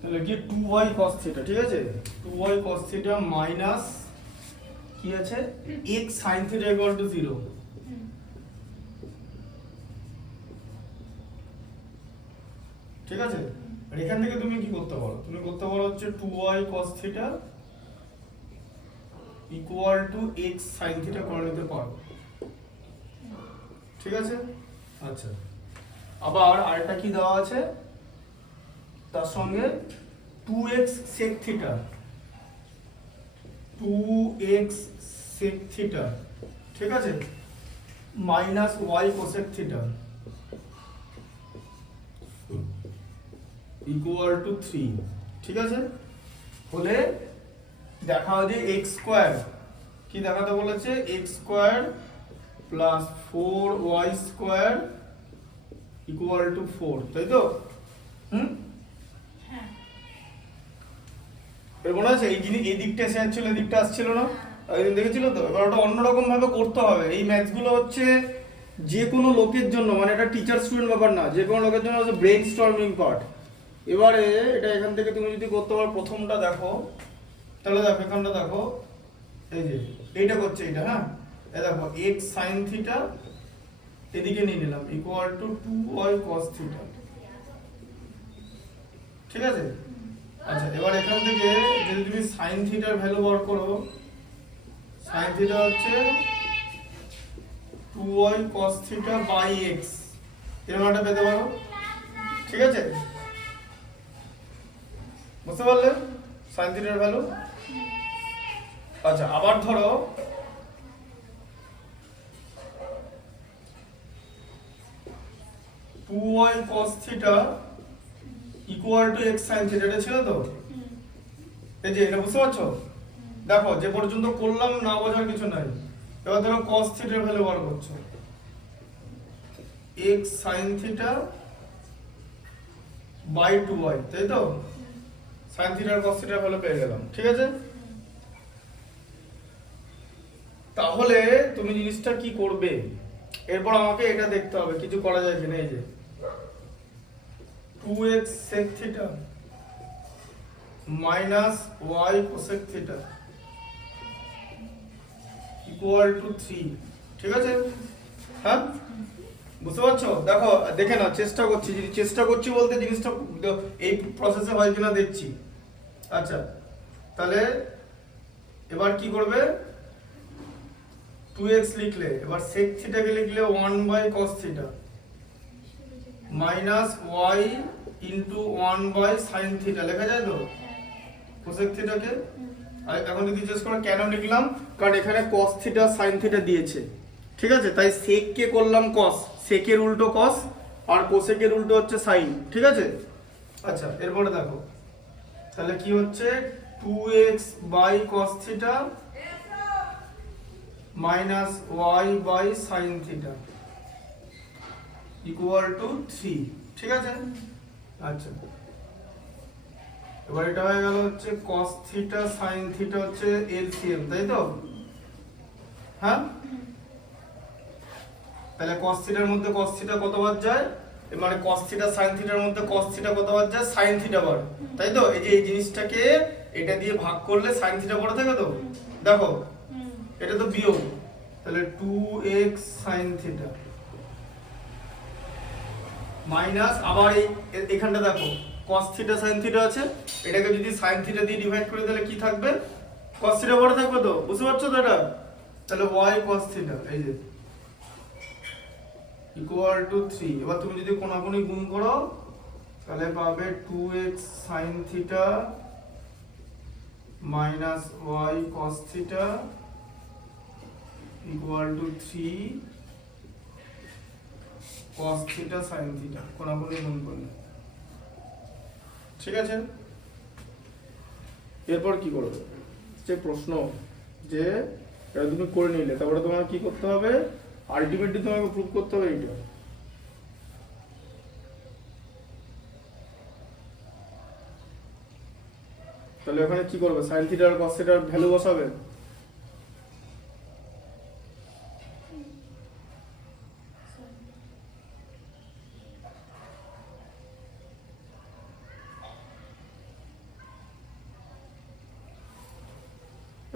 তাহলে কি 2y cos θ, ঠিক আছে, 2y cos θ মাইনাস কি আছে x sin θ equal to 0। ঠিক আছে, আর এখান থেকে তুমি কি করতে পারো, তুমি করতে পারো হচ্ছে 2y cos θ equal to x sin θ করে নিতে পারো। ঠিক আছে, আচ্ছা, আবার আরেকটা কি দেওয়া আছে তার সঙ্গে 2x sec θ, 2x sec θ, ঠিক আছে, minus y cosec θ equal to 3। ঠিক আছে, হলে দেখাও যে x স্কয়ার কি দেখাতে বলেছে, x square plus 4y square equal to 4, তাই তো? এর মনে আছে এই জিনিস এই দিকটা এসে যাচ্ছিল, এই দিকটা আসছিল না, ওই দিন দেখেছিল তো। এবার ওটা অন্যরকম ভাবে করতে হবে। এই ম্যাথসগুলো হচ্ছে যে কোনো লোকের জন্য, মানে এটা টিচার স্টুডেন্ট ব্যাপার না, যে কোনো লোকের জন্য হচ্ছে ব্রেন স্টর্মিং পার্ট। এবারে এটা এখান থেকে তুমি যদি করতে পারো, প্রথমটা দেখো, তাহলে দেখো এখানটা দেখো, এই যে এইটা করছে এইটা, হ্যাঁ, এই দেখো x sin θ এদিকে নিয়ে নিলাম ইকুয়াল টু 2y cos θ। ঠিক আছে, আচ্ছা, এবার এখান থেকে যদি তুমি sin θ এর ভ্যালু বার করো, sin θ হচ্ছে 2y cos θ বাই x, এরকম একটা পেতে পারো। ঠিক আছে, বুঝতে পারলে sin θ এর ভ্যালু? আচ্ছা, আবার ধরো two y cos θ equal to x sin θ, এটা ছিল তো? এই যে এটা বুঝতে পারছো? দেখো যে পর্যন্ত করলাম না বোঝার কিছু নাই। এবার ধরো cos θ এর ভ্যালু বার করছো, x sin θ বাই 2y, তাই তো? sin θ আর cos θ এর ভ্যালু পেয়ে গেলাম। ঠিক আছে, তাহলে তুমি জিনিসটা কি করবে, এরপর আমাকে এটা দেখতে হবে কিছু করা যায় কিনা। এই যে 2x sec θ minus y cosec θ equal to 3। ঠিক আছে, হ্যাঁ, বুঝতে পারছো? দেখো দেখে নাও, চেষ্টা করছি, যদি চেষ্টা করছি বলতে জিনিসটা এই প্রসেসে হয় কিনা দেখছি। আচ্ছা, তাহলে এবার কি করবে, 2x লিখলে, এবার sec θ কে লিখলে 1 by cos θ minus y into 1 by sin θ লেখা যায় তো cosec θ কে। আর এখন যদি জিজ্ঞেস করো কেন লিখলাম, কারণ এখানে cos θ sin θ দিয়েছে। ঠিক আছে, তাই sec কে করলাম cos, sec এর উল্টো cos, আর cosec এর উল্টো হচ্ছে sin। ঠিক আছে, আচ্ছা, এরপরে দেখো তাহলে কি হচ্ছে, 2x by cos θ minus y by sin θ equal to 3। ঠিক আছে, আচ্ছা, এবার এটা হয়ে গেল হচ্ছে cos θ sin θ হচ্ছে এলসিএম, তাই তো? হ্যাঁ, তাহলে cos θ এর মধ্যে cos θ কতবার যায়, মানে cos θ sin θ এর মধ্যে cos θ কতবার যায়, sin θ বার, তাই তো? এই যে এই জিনিসটাকে এটা দিয়ে ভাগ করলে sin θ বড় থাকে তো, দেখো এটা তো বিয়োগ, তাহলে 2x sin θ মাইনাস, আবার এখানটা দেখো cos θ sin θ আছে, এটাকে যদি sin θ দিয়ে ডিভাইড করে দিলে কি থাকবে, cos θ বড় থাকবে তো, বুঝতে পারছো তো এটা? তাহলে y cos θ, এই যে ইকুয়াল টু 3। এবার তুমি যদি কোনাকুনি গুণ করো তাহলে পাবে 2x sin θ minus y cos θ equal to 3 cos θ sin θ, কোনাকুনি গুণ করলে। ঠিক আছে, এরপর কি করবে, যে প্রশ্ন যে এটা তুমি করে নিলে, তারপরে তোমার কি করতে হবে, আলটিমেটলি তোমাকে প্রুভ করতে হবে এইটা। তাহলে এখানে কি করবে, sin θ আর cos θ এর ভ্যালু বসাবে।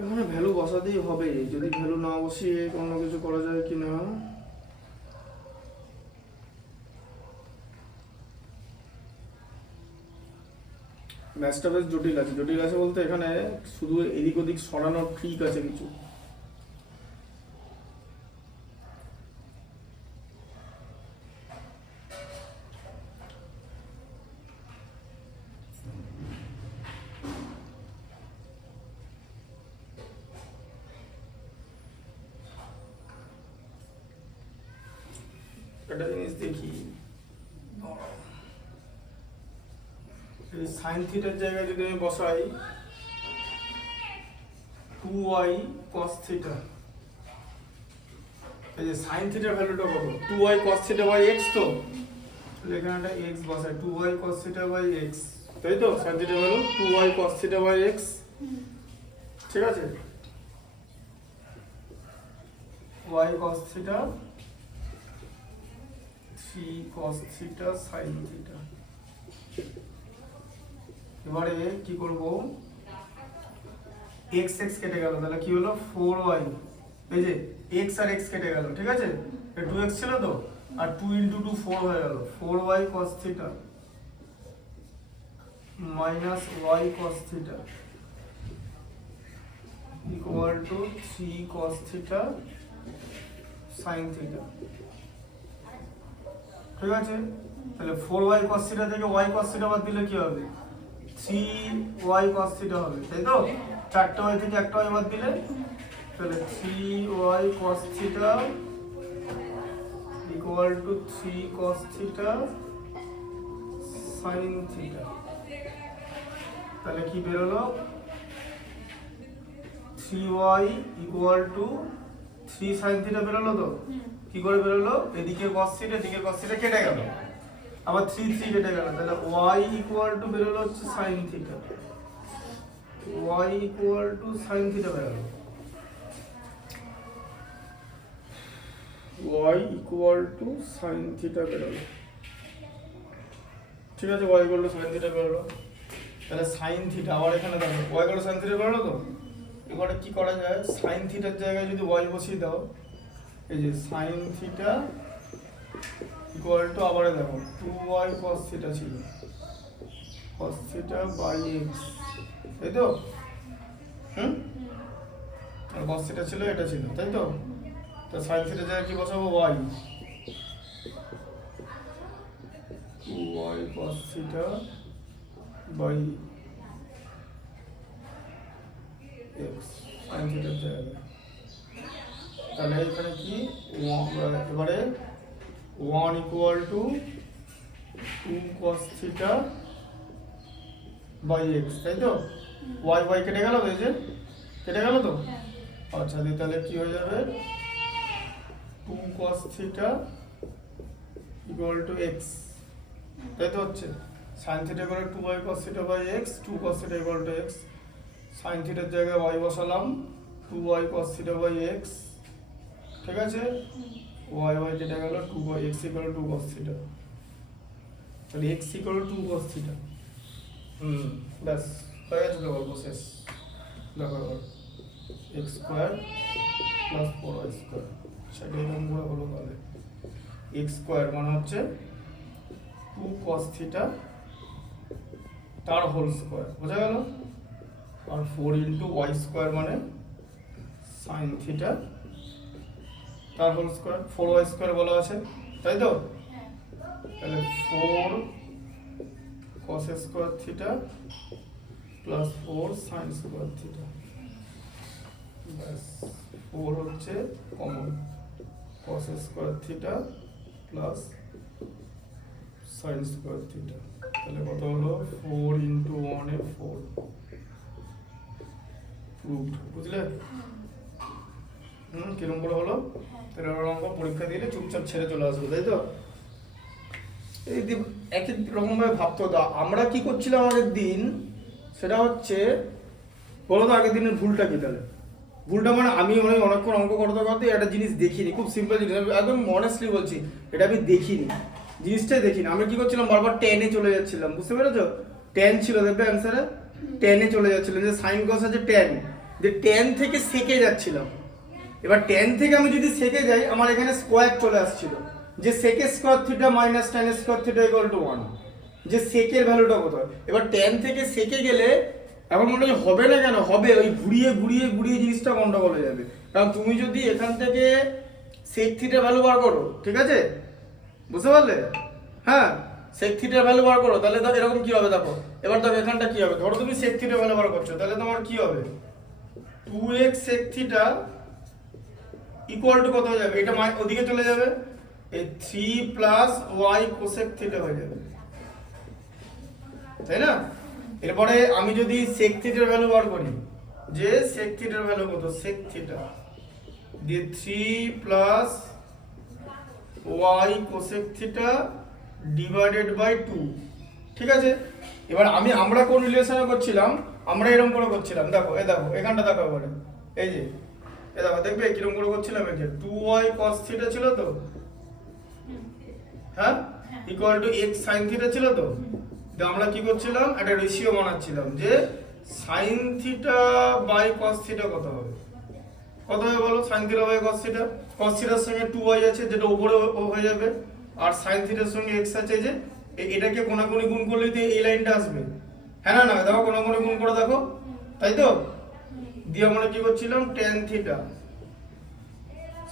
এখানে ভ্যালু বসাতেই হবে, যদি ভ্যালু না বসিয়ে অন্য কিছু করা যায় কি না। ম্যাথটা বেশ জটিল আছে, জটিল আছে বলতে এখানে শুধু এদিক ওদিক সরানোর ট্রিক আছে কিছু। একটা জিনিস দেখি, এই সাইন থিটার জায়গায় যদি আমি বসাই 2y cos থিটা, এই যে সাইন থিটার ভ্যালুটা কত, 2y cos theta by x, তো তাহলে এখানে একটা x বসাই, 2y cos theta by x, তাই তো সাইন থিটার value 2y cos theta by x, ঠিক আছে, y cos theta 3 cos theta sin theta. এবারে কি করব, x x কেটে গেল, তাহলে কি হলো 4y, এই যে x আর x কেটে গেল, ঠিক আছে, এই 2x ছিল তো, আর 2 * 2 4 হয়ে গেল, 4y cos theta minus y cos theta equal to 3 cos theta sin theta, ঠিক আছে। তাহলে 4y cos থিটা থেকে y cos থিটা বাদ দিলে কি হবে, 3y cos থিটা হবে, তাই তো, 4টা y থেকে একটা y বাদ দিলে, তাহলে 3y cos theta equal to 3 cos theta sin theta. তাহলে কি বেরোলো, 3y equal to 3 sin theta বেরোলো তো, কি করে বেরোলো, এদিকে cos থিটা এদিকে cos থিটা কেটে গেল, আবার 3 3 কেটে গেল, তাহলে y ইকুয়াল টু বেরোলো হচ্ছে sin theta, y equal to sin theta বেরোলো, y equal to sin theta বেরোলো, ঠিক আছে, y equal to sin theta বেরোলো। তাহলে sin থিটা আবার এখানে দেখো y equal to sin theta বেরোলো তো, এবারে কি করা যায়, sin থিটার জায়গায় যদি y বসিয়ে দাও, এই যে sin থিটা ইকুয়াল টু আবার দেখো 2y cos থিটা ছিল, cos থিটা বাই x, তাই তো, আর cos থিটা ছিল, এটা ছিল, তাই তো, তো sin থিটার জায়গায় কি বসাবো, y, 2y cos theta by x sin থিটার জায়গায়, তাহলে এখানে কি এবারে 1 equal to 2 cos theta by x, তাই তো, y y কেটে গেল তো, এই যে কেটে গেল তো, আচ্ছা দিয়ে তাহলে কি হয়ে যাবে, 2 cos theta equal to x, তাই তো হচ্ছে, sin theta equal to 2y cos theta by x, 2 cos theta equal to x, sin থিটার জায়গায় y বসালাম 2y cos theta by x, ঠিক আছে, y y কেটে গেল, 2y x equal to 2 cos theta, তাহলে x equal to 2 cos theta, ব্যাস হয়ে গেছে, গল্প শেষ। দেখো x square plus 4y square, সেটা এরকম করে হলো, তাহলে x স্কয়ার মানে হচ্ছে 2 cos থিটা তার হোল স্কয়ার, বোঝা গেল, আর 4 ইন্টু y স্কয়ার মানে sin থিটা তার হোল স্কয়ার, 4y স্কয়ার বলা আছে, তাই তো, তাহলে 4 cos square theta plus 4 sin square theta, ব্যাস 4 হচ্ছে common, cos square theta plus sin square theta, তাহলে কত হলো, 4 ইন্টু 1 এ 4, প্রুভড, বুঝলে, কিরকম করে হলো, তাহলে অঙ্ক পরীক্ষা দিলে চুপচাপ ছেড়ে চলে আসবে, তাই তো, এই একই রকম ভাবে ভাবতে হতো। আমরা কি করছিলাম আগের দিন, সেটা হচ্ছে বলো তো আগের দিনের ভুলটা কি, তাহলে ভুলটা মানে আমি অনেকক্ষণ অঙ্ক করতে করতে একটা জিনিস দেখিনি, খুব সিম্পল জিনিস, একদম অনেস্টলি বলছি, এটা আমি দেখিনি, জিনিসটাই দেখিনি, আমি কি করছিলাম, বারবার টেনে চলে যাচ্ছিলাম, বুঝতে পেরেছো, টেন ছিল দেখবে অ্যান্সারে, টেনে চলে যাচ্ছিলাম, যে সাইন কস আছে টেন, যে tan থেকে সেকে যাচ্ছিলাম। এবার tan থেকে আমি যদি সেকে যাই আমার এখানে স্কোয়ার চলে আসছিল, যে সেকে square theta minus tan square theta equal two 1, যে সেকের ভ্যালুটা কত হয়। এবার tan থেকে সেকে গেলে এখন মনে হয় হবে না, কেন হবে, ওই ঘুরিয়ে ঘুরিয়ে ঘুরিয়ে জিনিসটা গন্ডগোল হয়ে যাবে। কারণ তুমি যদি এখান থেকে সেক থিটার ভ্যালু বার করো, ঠিক আছে, বুঝতে পারলে, হ্যাঁ, সেক থিটার ভ্যালু বার করো, তাহলে তো এরকম কি হবে দেখো। এবার দেখো এখানটা কি হবে, ধরো তুমি সেক থিটার ভ্যালু বার করছো, তাহলে তোমার কি হবে 2x sec theta equal to কত হয়ে যাবে, এটা ওদিকে চলে যাবে, এই 3 প্লাস y cosec থিটা হয়ে যাবে, তাই না। এরপরে আমি যদি sec থিটার ভ্যালু বার করি, যে sec থিটার ভ্যালু কত, sec থিটা দিয়ে 3 plus y cosec theta divided by 2, ঠিক আছে। এবার আমরা কোন রিলেশনে করছিলাম, আমরা এরকম করে করছিলাম, দেখো দেখো এখানটা দেখো, এবারে এই যে দেখো, দেখবে কিরকম করে করছিলাম, এই যে 2y cos থিটা ছিল তো, হ্যাঁ, equal to x sin theta ছিল তো। আমরা কি করছিলাম, একটা রেশিও বানাচ্ছিলাম, যে sin theta by cos theta কত হবে, কত হবে বলো, sin theta by cos theta, cos থিটার সঙ্গে 2y আছে যেটা উপরে হয়ে যাবে, আর sin থিটার সঙ্গে x আছে, যে এটাকে কোণাকুণি গুণ করলে তো এই লাইনটা আসবে, হ্যাঁ না, দেখো কোণাকুণি গুণ করে দেখো, তাই তো। দিয়ে আমরা কি করছিলাম, tan theta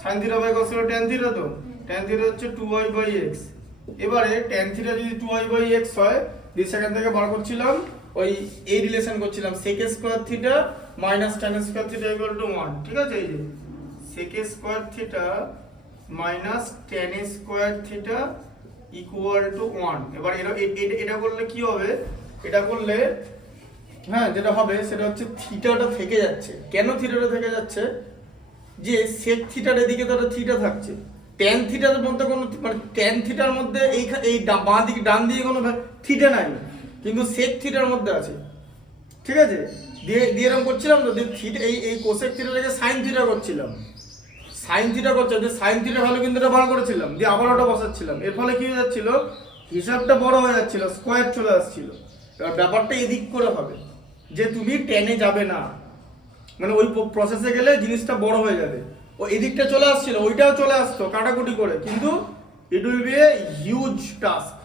sin theta by cos theta, tan theta তো, tan থিটা হচ্ছে 2y বাই x। এবারে tan থিটা যদি 2y বাই x হয়, দিয়ে সেখান থেকে বার করছিলাম ওই এই রিলেশন করছিলাম, sec square theta minus tan square theta equal two 1, ঠিক আছে। এই যে sec square theta minus tan square theta equal two 1। এবার এটা করলে কি হবে, এটা করলে হ্যাঁ যেটা হবে সেটা হচ্ছে থিটাটা থেকে যাচ্ছে। কেন থিটাটা থেকে যাচ্ছে, যে sec থিটার এদিকে তো থিটা থাকছে, tan থিটার মধ্যে কোনো মানে tan থিটার মধ্যে এই বাঁ দিকে ডান দিকে কোনো থিটা নাই, কিন্তু sec থিটার মধ্যে আছে, ঠিক আছে। দিয়ে এরকম করছিলাম তো, থিটা এই কোসেক থিটাটাকে sin থিটা করছিলাম, sin থিটা করছে, যে sin থিটা ভ্যালু কিন্তু এটা বার করেছিলাম, দিয়ে আবার ওটা বসাচ্ছিলাম, এর ফলে কি হয়ে যাচ্ছিল, হিসাবটা বড় হয়ে যাচ্ছিল, স্কয়ার চলে আসছিল। এবার ব্যাপারটা এদিক করে হবে, যে তুমি টেনে যাবে না, মানে ওই প্রসেসে গেলে জিনিসটা বড় হয়ে যাবে। ও এদিকটা চলে আসছিল, ওইটাও চলে আসতো কাটাকুটি করে, কিন্তু ইট will B a huge task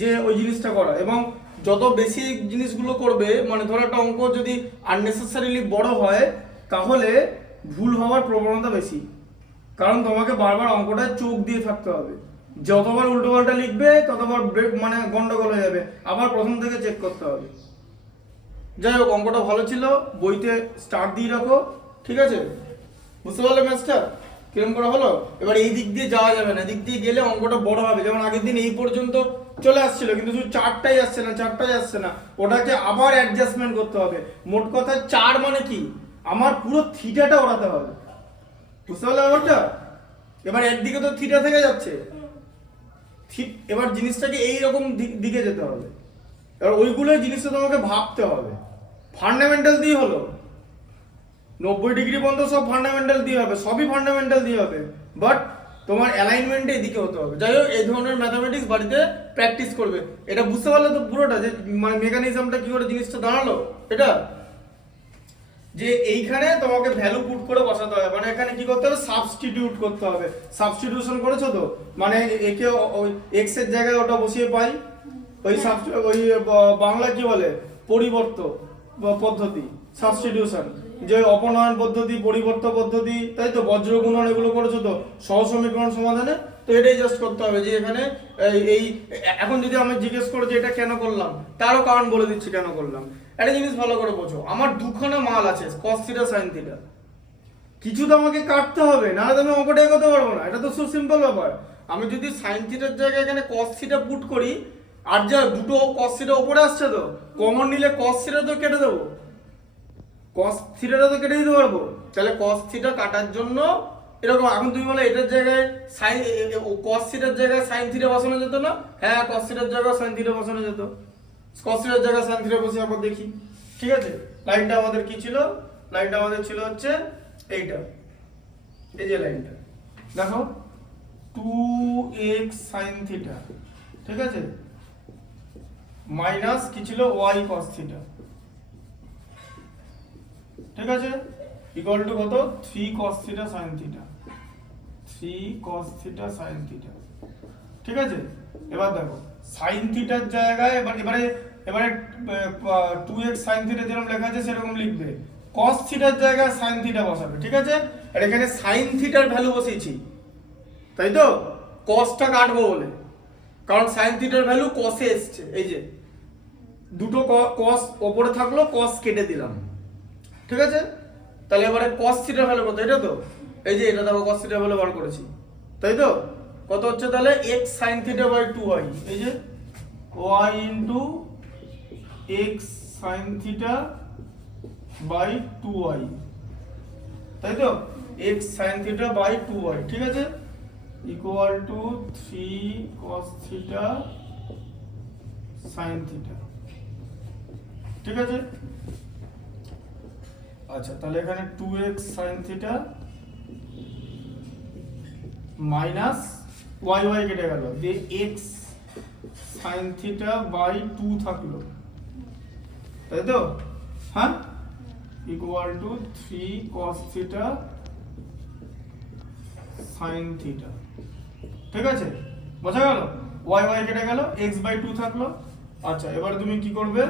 যে ওই জিনিসটা করা। এবং যত বেশি জিনিসগুলো করবে, মানে ধরো একটা অঙ্ক যদি আননেসেসারিলি বড় হয়, তাহলে ভুল হওয়ার প্রবণতা বেশি, কারণ তোমাকে বারবার অঙ্কটায় চোখ দিয়ে থাকতে হবে, যতবার উল্টোপাল্টা লিখবে ততবার মানে গন্ডগোল হয়ে যাবে, আবার প্রথম থেকে চেক করতে হবে। যাই হোক, অঙ্কটা ভালো ছিল, বইতে স্টার দিয়ে রাখো, ঠিক আছে, বুঝতে পারলে ম্যাথটা কিরকম করে হলো। এবার এই দিক দিয়ে যাওয়া যাবে না, দিক দিয়ে গেলে অঙ্কটা বড় হবে। যেমন আগের দিন এই পর্যন্ত চলে আসছিল, কিন্তু শুধু চারটাই আসছে না, ওটাকে আবার অ্যাডজাস্টমেন্ট করতে হবে। মোট কথা 4 মানে কি, আমার পুরো থিটাটা ওড়াতে হবে, বুঝতে পারলে ব্যাপারটা। এবার একদিকে তো থিটা থেকে যাচ্ছে, এবার জিনিসটাকে এইরকম দিকে যেতে হবে। এবার ওইগুলো জিনিসটা তোমাকে ভাবতে হবে, ফান্ডামেন্টাল দিয়ে হলো 90 ডিগ্রি পর্যন্ত সব ফান্ডামেন্টাল দিয়ে হবে, সবই ফান্ডামেন্টাল দিয়ে হবে, বাট তোমার অ্যালাইনমেন্টে এদিকে হতে হবে। যাই হোক, এই ধরনের ম্যাথামেটিক্স বাড়িতে প্র্যাকটিস করবে। এটা বুঝতে পারলে তো পুরোটা, যে মানে মেকানিজমটা কি করে জিনিসটা দাঁড়ালো, এটা যে এইখানে তোমাকে ভ্যালু পুট করে বসাতে হবে, মানে এখানে কি করতে হবে, সাবস্টিটিউট করতে হবে। সাবস্টিটিউশন করেছো তো, মানে একে ওই এক্স এর জায়গায় ওটা বসিয়ে পাই, ওই বাংলা কি বলে, পরিবর্তন পদ্ধতি, সাবস্টিটিউশন, যে অপনয়ন পদ্ধতি, পরিবর্তন পদ্ধতি, তাই তো, বজ্র গুণন, এগুলো করেছো তো সহজ সমীকরণ সমাধানে। তো এটাই জাস্ট করতে হবে, যে এখানে এই এখন যদি আমি জিজ্ঞেস করো যে এটা কেন করলাম, তারও কারণ বলে দিচ্ছি কেন করলাম। একটা জিনিস ভালো করে বোঝো, আমার দুখানা মাল আছে, cos থিটা sin থিটা, কিছু তো আমাকে কাটতে হবে, না হলে আমি অঙ্কটা এগোতে পারবো না। এটা তো খুব সিম্পল ব্যাপার। আমি যদি sin থিটার জায়গায় এখানে cos থিটা পুট করি, আর যা দুটো cos থিটা উপরে আসছে তো, কমন নিলে cos থিটা তো কেটে দেবো, cos থিটাটা তো কেটে দিতে পারবো। তাহলে cos থিটা কাটার জন্য এরকম, এখন তুমি বলো এটার জায়গায় sin cos থিটার জায়গায় sin থিটা বসানো যেত না, হ্যাঁ cos থিটার জায়গায় sin থিটা বসানো যেত, cos থিটার জায়গায় sin থিটা বসে আবার দেখি, ঠিক আছে। লাইনটা আমাদের কি ছিল, লাইনটা আমাদের ছিল হচ্ছে এইটা, এই যে লাইনটা দেখো, 2x sin থিটা, ঠিক আছে, মাইনাস কি ছিল, y cos থিটা, ঠিক আছে। ইকুয়াল টু কত 3 cos theta sin theta, 3 cos theta sin theta. ঠিক আছে, এবার দেখো sin থিটার জায়গায় এবারে 2x sin থিটা যেরকম লেখা আছে সেরকম লিখবে, cos থিটার জায়গায় sin থিটা বসাবে। ঠিক আছে, আর এখানে sin থিটার ভ্যালু বসিয়েছি, তাই তো cosটা কাটবো বলে, কারণ sin থিটার ভ্যালু cos এ এসছে, এই যে দুটো cos ওপরে থাকলো, cos কেটে দিলাম। ঠিক আছে, তাহলে এবারে cos থিটার ভ্যালু কত, এটা তো এই যে এটা দেখো cos থিটার ভ্যালু বার করেছি, তাই তো কত হচ্ছে তাহলে x sin theta by 2y, এই যে y into x sin theta by 2y, তাই তো x sin theta by 2y। ঠিক আছে, equal to 3 cos theta sin theta. ঠিক আছে, আচ্ছা তাহলে এখানে 2x sin theta minus y কেটে গেল, দিয়ে x sin থিটা বাই 2 থাকলো, তাই তো হ্যাঁ, equal to 3 cos theta sin theta. ঠিক আছে, বোঝা গেল, y কেটে গেল, x বাই 2 থাকলো। আচ্ছা এবার তুমি কি করবে,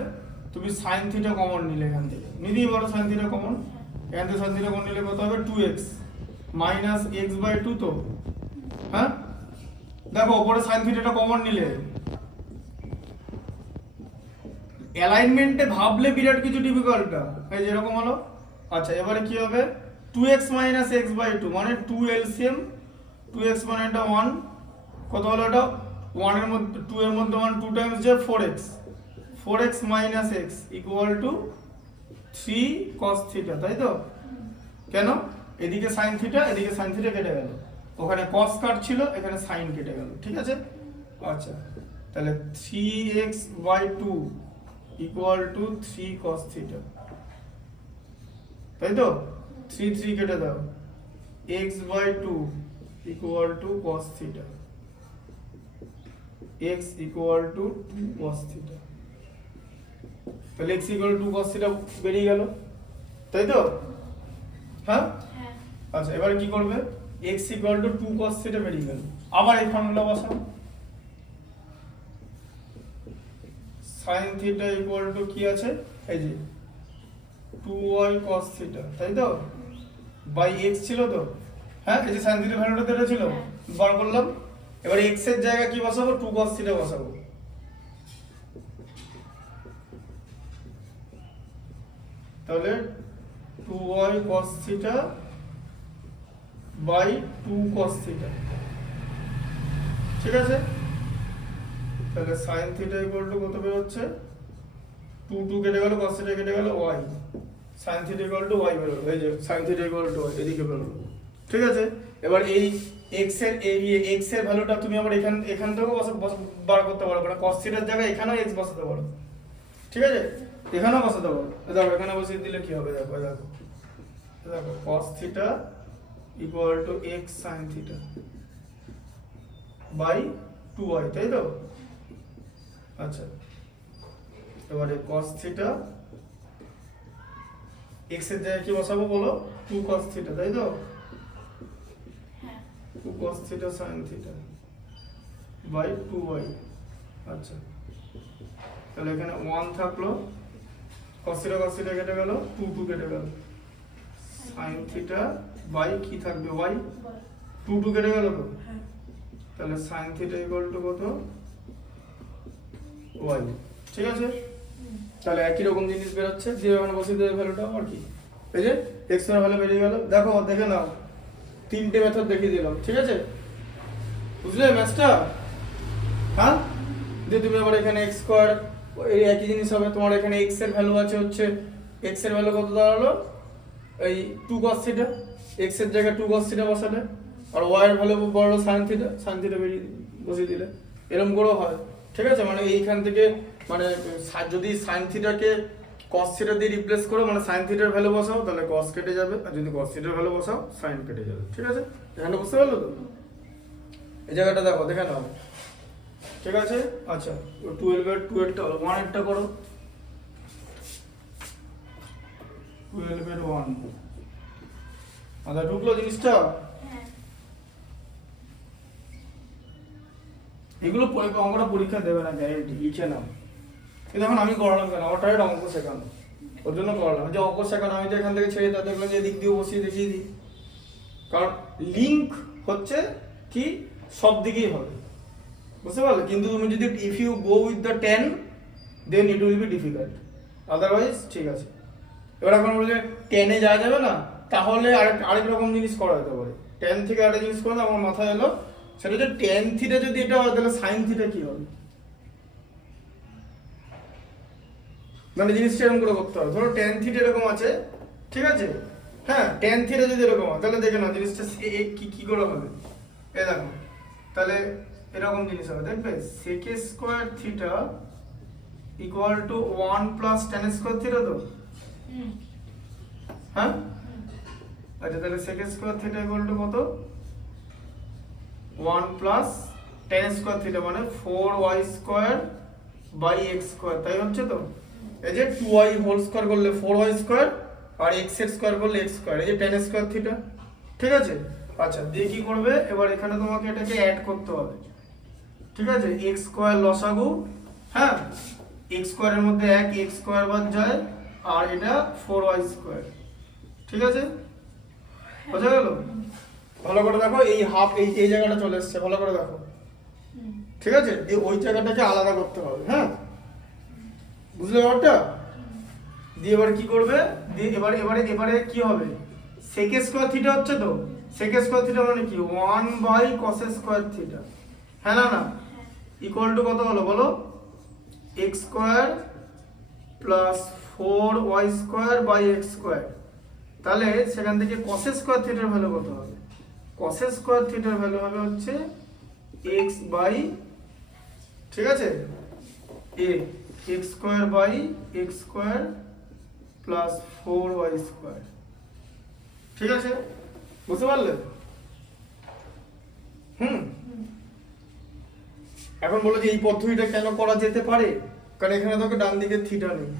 তুমি sin থিটা কমন নিলে, এখান থেকে নিলেই বড় sin থিটা কমন, এখান থেকে sin থিটা কমন নিলে কত হবে 2x মাইনাস x বাই 2, তো হ্যাঁ দেখো উপরে sin থিটাটা কমন নিলে অ্যালাইনমেন্টে ভাবলে বিরাট কিছু ডিফিকাল্ট না, এই যেরকম হলো। আচ্ছা এবারে কি হবে 2x মাইনাস x বাই 2 মানে 2 এলসিএম, 2x মানে এটা 1, কত হলো এটা 1 এর মধ্যে 2 এর মধ্যে 1 2 টাইমস যে 4x minus x equal to 3 cos theta, তাই তো কেন এদিকে sin থিটা এদিকে sin থিটা কেটে গেল, ওখানে cos কাটছিল এখানে sin কেটে গেল। ঠিক আছে, আচ্ছা তাহলে 3x by 2 equal to 3 cos theta, তাই তো 3 কেটে দাও, x by 2 equal to cos theta, x equal to 2 cos theta, তাহলে x equal to 2 cos theta বেরিয়ে গেল, তাই তো হ্যাঁ। আচ্ছা এবারে কি করবে, x equal to 2 cos theta বেরিয়ে গেল, আবার এই ফর্মুলা বসাও, sin থিটা ইকুয়াল টু কি আছে এই যে 2y cos থিটা, তাই তো বাই x ছিল তো হ্যাঁ, এই যে sin থিটার ভ্যালুটা দেওয়া ছিল বার করলাম, এবারে x এর জায়গায় কি বসাবো 2 cos থিটা বসাবো, তাহলে 2y cos theta by 2 cos theta. ঠিক আছে, তাহলে sin থিটা ইকুয়াল টু কত বের হচ্ছে 2 কেটে গেল, cos থিটা কেটে গেল, y sin theta equal two y বের হলো, এই যে sin theta equal two y এদিকে বের হলো। ঠিক আছে, এবার এই x এর ভ্যালুটা তুমি আবার এখান থেকেও বার করতে পারো, কারণ cos থিটার জায়গায় এখানেও x বসাতে পারো। ঠিক আছে, এখানেও বসাতে পারো, দেখো এখানে বসিয়ে দিলে কি হবে, দেখো cos theta equal to x sin theta by 2y, তাই তো। আচ্ছা এবারে cos থিটা x এর জায়গায় কি বসাবো বলো 2 cos থিটা, তাই তো 2 cos theta sin theta by 2y। আচ্ছা তাহলে এখানে 1 থাকলো, cos থিটা কেটে গেল, 2 কেটে গেল, sin থিটা বাই কি থাকবে y, 2 কেটে গেল তো, তাহলে sin থিটা ইকুয়াল টু কত y। ঠিক আছে, তাহলে একই রকম জিনিস বের হচ্ছে, যে মানে বসিয়ে দেবে ভ্যালুটা আর কি, এই যে x এর ভ্যালু বেরিয়ে গেল। দেখো দেখে নাও, তিনটে মেথড দেখিয়ে দিলাম। ঠিক আছে, বুঝলে ম্যাথটা হ্যাঁ, যে তুমি আবার এখানে x স্কয়ার এই একই জিনিস হবে, তোমার এখানে x এর ভ্যালু আছে হচ্ছে x এর ভ্যালু কত দাঁড়ালো এই 2 cos থিটা, x এর জায়গায় 2 cos থিটা বসালে, আর y এর ভ্যালু বড় sin থিটা বেরিয়ে বসিয়ে দিলে, এরকম করেও হয়। ঠিক আছে, মানে এইখান থেকে মানে যদি sin থিটাকে cos থিটা দিয়ে রিপ্লেস করো, মানে sin থিটার ভ্যালু বসাও তাহলে cos কেটে যাবে, আর যদি cos থিটার ভ্যালু বসাও sin কেটে যাবে। ঠিক আছে, এখানে বুঝতে পারলো তো, এই জায়গাটা দেখো দেখে নাও। ঠিক আছে, আচ্ছা 12 এর 2 এরটা হলো 1 এরটা করো, 12 এর 1 আচ্ছা ঢুকলো জিনিসটা? হ্যাঁ। এগুলো অঙ্কটা পরীক্ষা দেবে না গ্যারেন্টি, লিখে নাও। কিন্তু এখন আমি করালাম কেন, আমার টার্গেট অঙ্ক শেখানো, ওর জন্য করালাম। যে অঙ্ক শেখানো, আমি তো এখান থেকে ছেড়ে তা দেখলাম যে দিক দিয়ে বসিয়ে দেখিয়ে দিই। কারণ লিঙ্ক হচ্ছে কি সব দিকেই হবে, বুঝতে পারলে? কিন্তু তুমি যদি if you go with the 10 then it will be difficult, otherwise ঠিক আছে। এবার এখন বলে 10 এ যাওয়া যাবে না, তাহলে আরেক রকম জিনিস করা যেতে পারে। 10 থেকে আরেকটা জিনিস করলে আমার মাথায় এলো, সেটা হচ্ছে tan থিটা যদি এটা হয় তাহলে sin থিটা কি হবে। মানে জিনিসটা এরকম করে করতে হবে। ধরো tan থিটা এরকম আছে, ঠিক আছে? হ্যাঁ, tan থিটা যদি এরকম হয় তাহলে দেখে নাও জিনিসটা কি করে হবে। এই দেখো, তাহলে এরকম জিনিস হবে, দেখবে sec square theta equal two 1 plus tan square theta তো। হ্যাঁ, আচ্ছা তাহলে sec square theta equal to কত? 1 প্লাস tan স্কয়ার থিটা মানে 4y square by x square, তাই হচ্ছে তো? এই যে 2y হোল স্কয়ার করলে 4y স্কয়ার আর x এর স্কয়ার করলে x স্কয়ার, এই যে tan স্কয়ার থিটা, ঠিক আছে? আচ্ছা দিয়ে কি করবে, এবার এখানে তোমাকে এটাকে অ্যাড করতে হবে, ঠিক আছে? x স্কয়ার লসাগু, হ্যাঁ, x স্কয়ারের মধ্যে 1 x স্কয়ার বাদ যায়, আর এটা 4y স্কয়ার, ঠিক আছে? বোঝা গেল? ভালো করে দেখো, এই হাফ এই জায়গাটা চলে এসেছে, ভালো করে দেখো, ঠিক আছে? দিয়ে ওই জায়গাটাকে আলাদা করতে হবে, হ্যাঁ, বুঝলে ব্যাপারটা? দিয়ে এবার কি করবে, দিয়ে এবারে কি হবে, sec স্কয়ার থিটা হচ্ছে তো, sec স্কয়ার থিটা মানে কি 1 বাই cos স্কয়ার থিটা, হ্যাঁ না ইকুয়াল টু কত হলো বলো, x square plus 4y square by x square. তাহলে সেখান থেকে cos স্কয়ার থিটার ভ্যালু কত হবে? cos স্কয়ার থিটার ভ্যালু হবে হচ্ছে x বাই, ঠিক আছে, a x square by x square plus 4y square, ঠিক আছে? বুঝতে পারলে? এখন বলো যে এই পদ্ধতিটা কেন করা যেতে পারে, কারণ এখানে তোকে ডান দিকে থিটা নেই,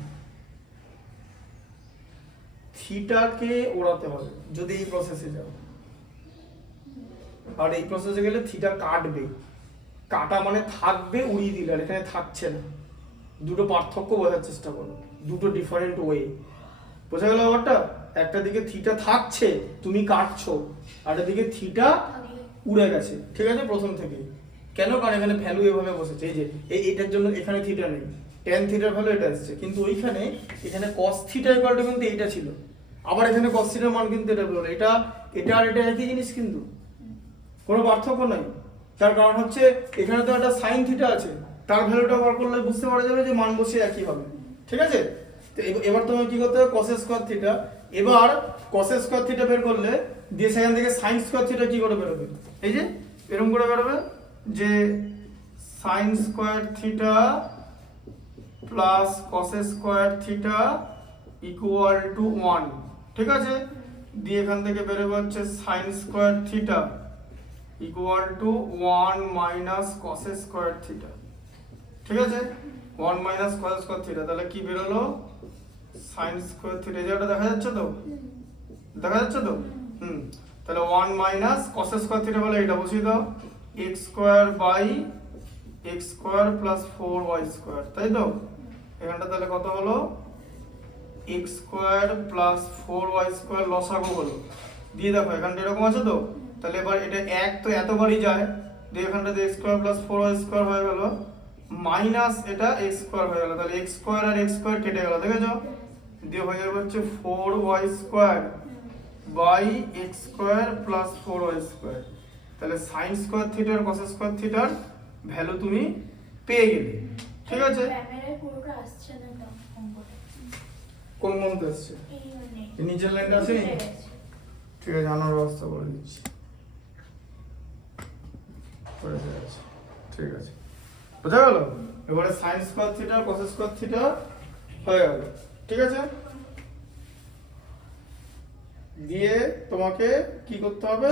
থিটাকে ওড়াতে হবে যদি এই প্রসেসে যাও। আর এই প্রসেসে গেলে থিটা কাটবে, কাটা মানে থাকবে, উড়িয়ে দিলে, আর এখানে থাকছে না। দুটো পার্থক্য বোঝার চেষ্টা করো, দুটো ডিফারেন্ট ওয়ে, বোঝা গেল ব্যাপারটা? একটা দিকে থিটা থাকছে, তুমি কাটছো, আর দিকে থিটা উড়ে গেছে, ঠিক আছে, প্রথম থেকে। কেন? কারণ এখানে ভ্যালু এভাবে বসেছে, এই যে এইটার জন্য এখানে থিটা নেই, tan থিটার ভ্যালু এটা আসছে, কিন্তু ওইখানে এখানে cos থিটা ইকুয়াল টু কিন্তু এইটা ছিল, আবার এখানে cos থিটার মান কিন্তু এটা বলো, এটা আর এটা একই জিনিস, কিন্তু কোনো পার্থক্য নাই। তার কারণ হচ্ছে এখানে তো একটা sin থিটা আছে, তার ভ্যালুটা বার করলে বুঝতে পারা যাবে যে মান বসে একই হবে, ঠিক আছে? তো এবার তোমার কি করতে হবে, cos স্কয়ার থিটা, এবার cos স্কয়ার থিটা বের করলে দিয়ে সেখান থেকে sin স্কয়ার থিটা কি করে বেরোবে, এই যে এরকম করে বেরোবে যে sin square theta plus cos square theta equal two 1, ঠিক আছে? দিয়ে এখান থেকে বেরোবে হচ্ছে sin square theta equal two 1 minus cos square theta, ঠিক আছে? 1 মাইনাস cos স্কয়ার থিটা, তাহলে কি বেরোলো, sin স্কয়ার থিটা, যেটা দেখা যাচ্ছে তো, দেখা যাচ্ছে তো, তাহলে 1 মাইনাস cos স্কয়ার থিটা বলে এটা বসিয়ে দাও, x square by x square plus 4y square, তাই তো? এখানটা তাহলে কত হলো, x square plus 4y square লসাগু হলো। দিয়ে দেখো এখানটা এরকম আছে তো, তাহলে এবার এটা 1 তো এতবারই যায়, দিয়ে এখানটাতে x square plus 4y square হয়ে গেল, মাইনাস এটা x স্কয়ার হয়ে গেল, তাহলে x স্কয়ার আর x স্কয়ার কেটে গেল, দেখেছো? দিয়ে হয়ে যাবে হচ্ছে 4y square by x square plus 4y square. তাহলে sin স্কয়ার থিটা আর cos স্কয়ার থিটার ভ্যালু তুমি পেয়ে গেলে, ঠিক আছে? ক্যামেরায় পুরোটা আসছে না তো অঙ্কটা। কোন মন্ত্র আসছে? এই মানে নিচের লাইনটা আসেনি? ঠিক আছে, আনার ব্যবস্থা করে দিচ্ছি, করে দেওয়া আছে, ঠিক আছে, বোঝা গেল? এবারে sin square theta cos square theta হয়ে গেল, ঠিক আছে? দিয়ে তোমাকে কি করতে হবে,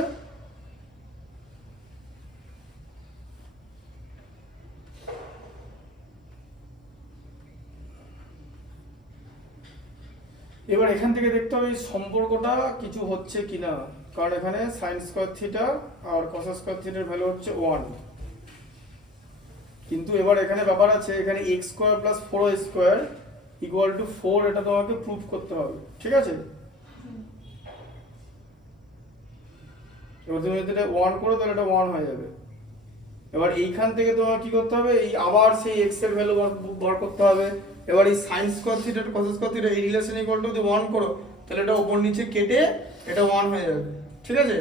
এবার এখান থেকে দেখতে হবে এই সম্পর্কটা কিছু হচ্ছে কিনা, কারণ এখানে সাইন স্কোয়ার থিটা আর কস স্কোয়ার থিটার ভ্যালু হচ্ছে 1, কিন্তু এবার এখানে ব্যাপার আছে, এখানে x square plus 4y square equal two 4, এটা তোমাকে প্রুফ করতে হবে, ঠিক আছে? এবার তুমি যদি এটা 1 করো তাহলে এটা 1 হয়ে যাবে। এবার এইখান থেকে তোমার কি করতে হবে, এই আবার সেই x এর ভ্যালু বার করতে হবে। এবার এই sin স্কয়ার থিটা আর cos স্কয়ার থিটা এই রিলেশন ইকুয়াল টু যদি 1 করো তাহলে এটা উপর নিচে কেটে এটা 1 হয়ে যাবে, ঠিক আছে?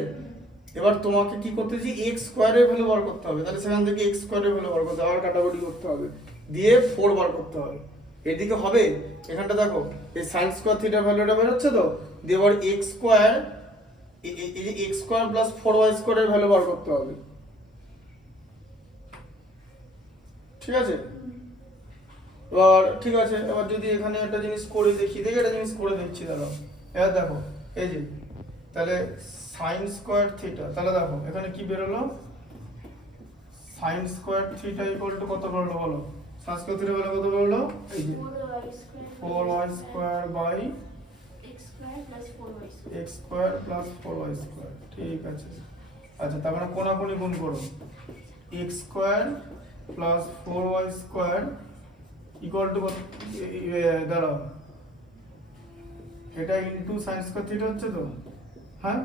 এবার তোমাকে কি করতে দিয়েছি, x স্কয়ারের ভ্যালু বার করতে হবে, তাহলে সেখান থেকে x স্কয়ারের ভ্যালু বার করতে হবে, আবার কাটাকুটি করতে হবে, দিয়ে 4 বার করতে হবে। এদিকে হবে এখানটা দেখো এই sin স্কয়ার থিটার ভ্যালুটা বের হচ্ছে তো, দিয়ে এবার x স্কয়ার এই যে x স্কয়ার প্লাস 4y স্কয়ারের ভ্যালু বার করতে হবে, ঠিক আছে? এবার ঠিক আছে, এবার যদি এখানে একটা জিনিস করে দেখি, দেখে একটা জিনিস করে দেখছি, দাঁড়াও। এবার দেখো এই যে তাহলে সাইন স্কোয়ার থিটা, তাহলে দেখো এখানে কি বেরোলো, sign square theta equal to কত বেরোলো বলো, সাইন স্কোয়ার থিটা বেরোলো কত বেরোলো, এই যে 4y square by x square plus 4y square. x square plus 4y square, ঠিক আছে। আচ্ছা তার মানে কোনাকুনি গুণ করো, x square plus 4y square equal to কত, দাঁড়াও এটা ইনটু সাইন স্কয়ার থিটা হচ্ছে তো, হ্যাঁ?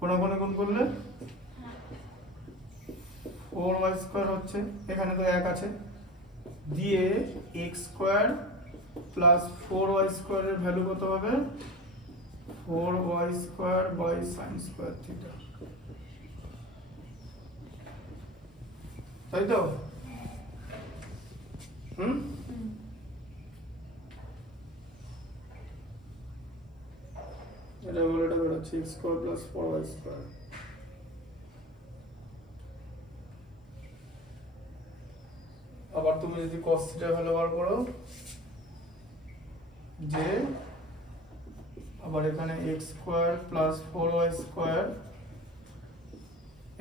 কোনাকুনি গুণ করলে 4y স্কোয়ার হচ্ছে, এখানে তো 1 আছে, দিয়ে x স্কোয়ার প্লাস 4y স্কোয়ারের ভ্যালু কত হবে, 4y square by sine square theta, তাই তো? এটা বলে এটা বেরোচ্ছে x square plus 4y square. আবার তুমি যদি cos থিটা ভ্যালু বার করো, যে আবার এখানে x square plus 4y square,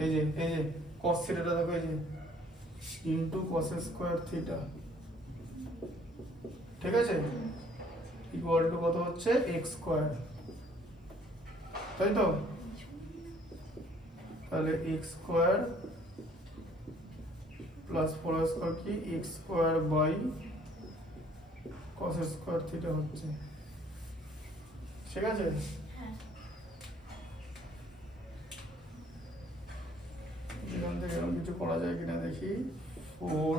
এই যে cos থিটাটা দেখো, এই যে ইনটু cos স্কোয়ার থিটা, ঠিক আছে, ইকুয়াল টু কত হচ্ছে x স্কোয়ার, তাই তো? তাহলে x square plus 4y square কি x square by cos square theta হচ্ছে, ঠিক আছে? এখান থেকে এরকম কিছু করা যায় কিনা দেখি। 4,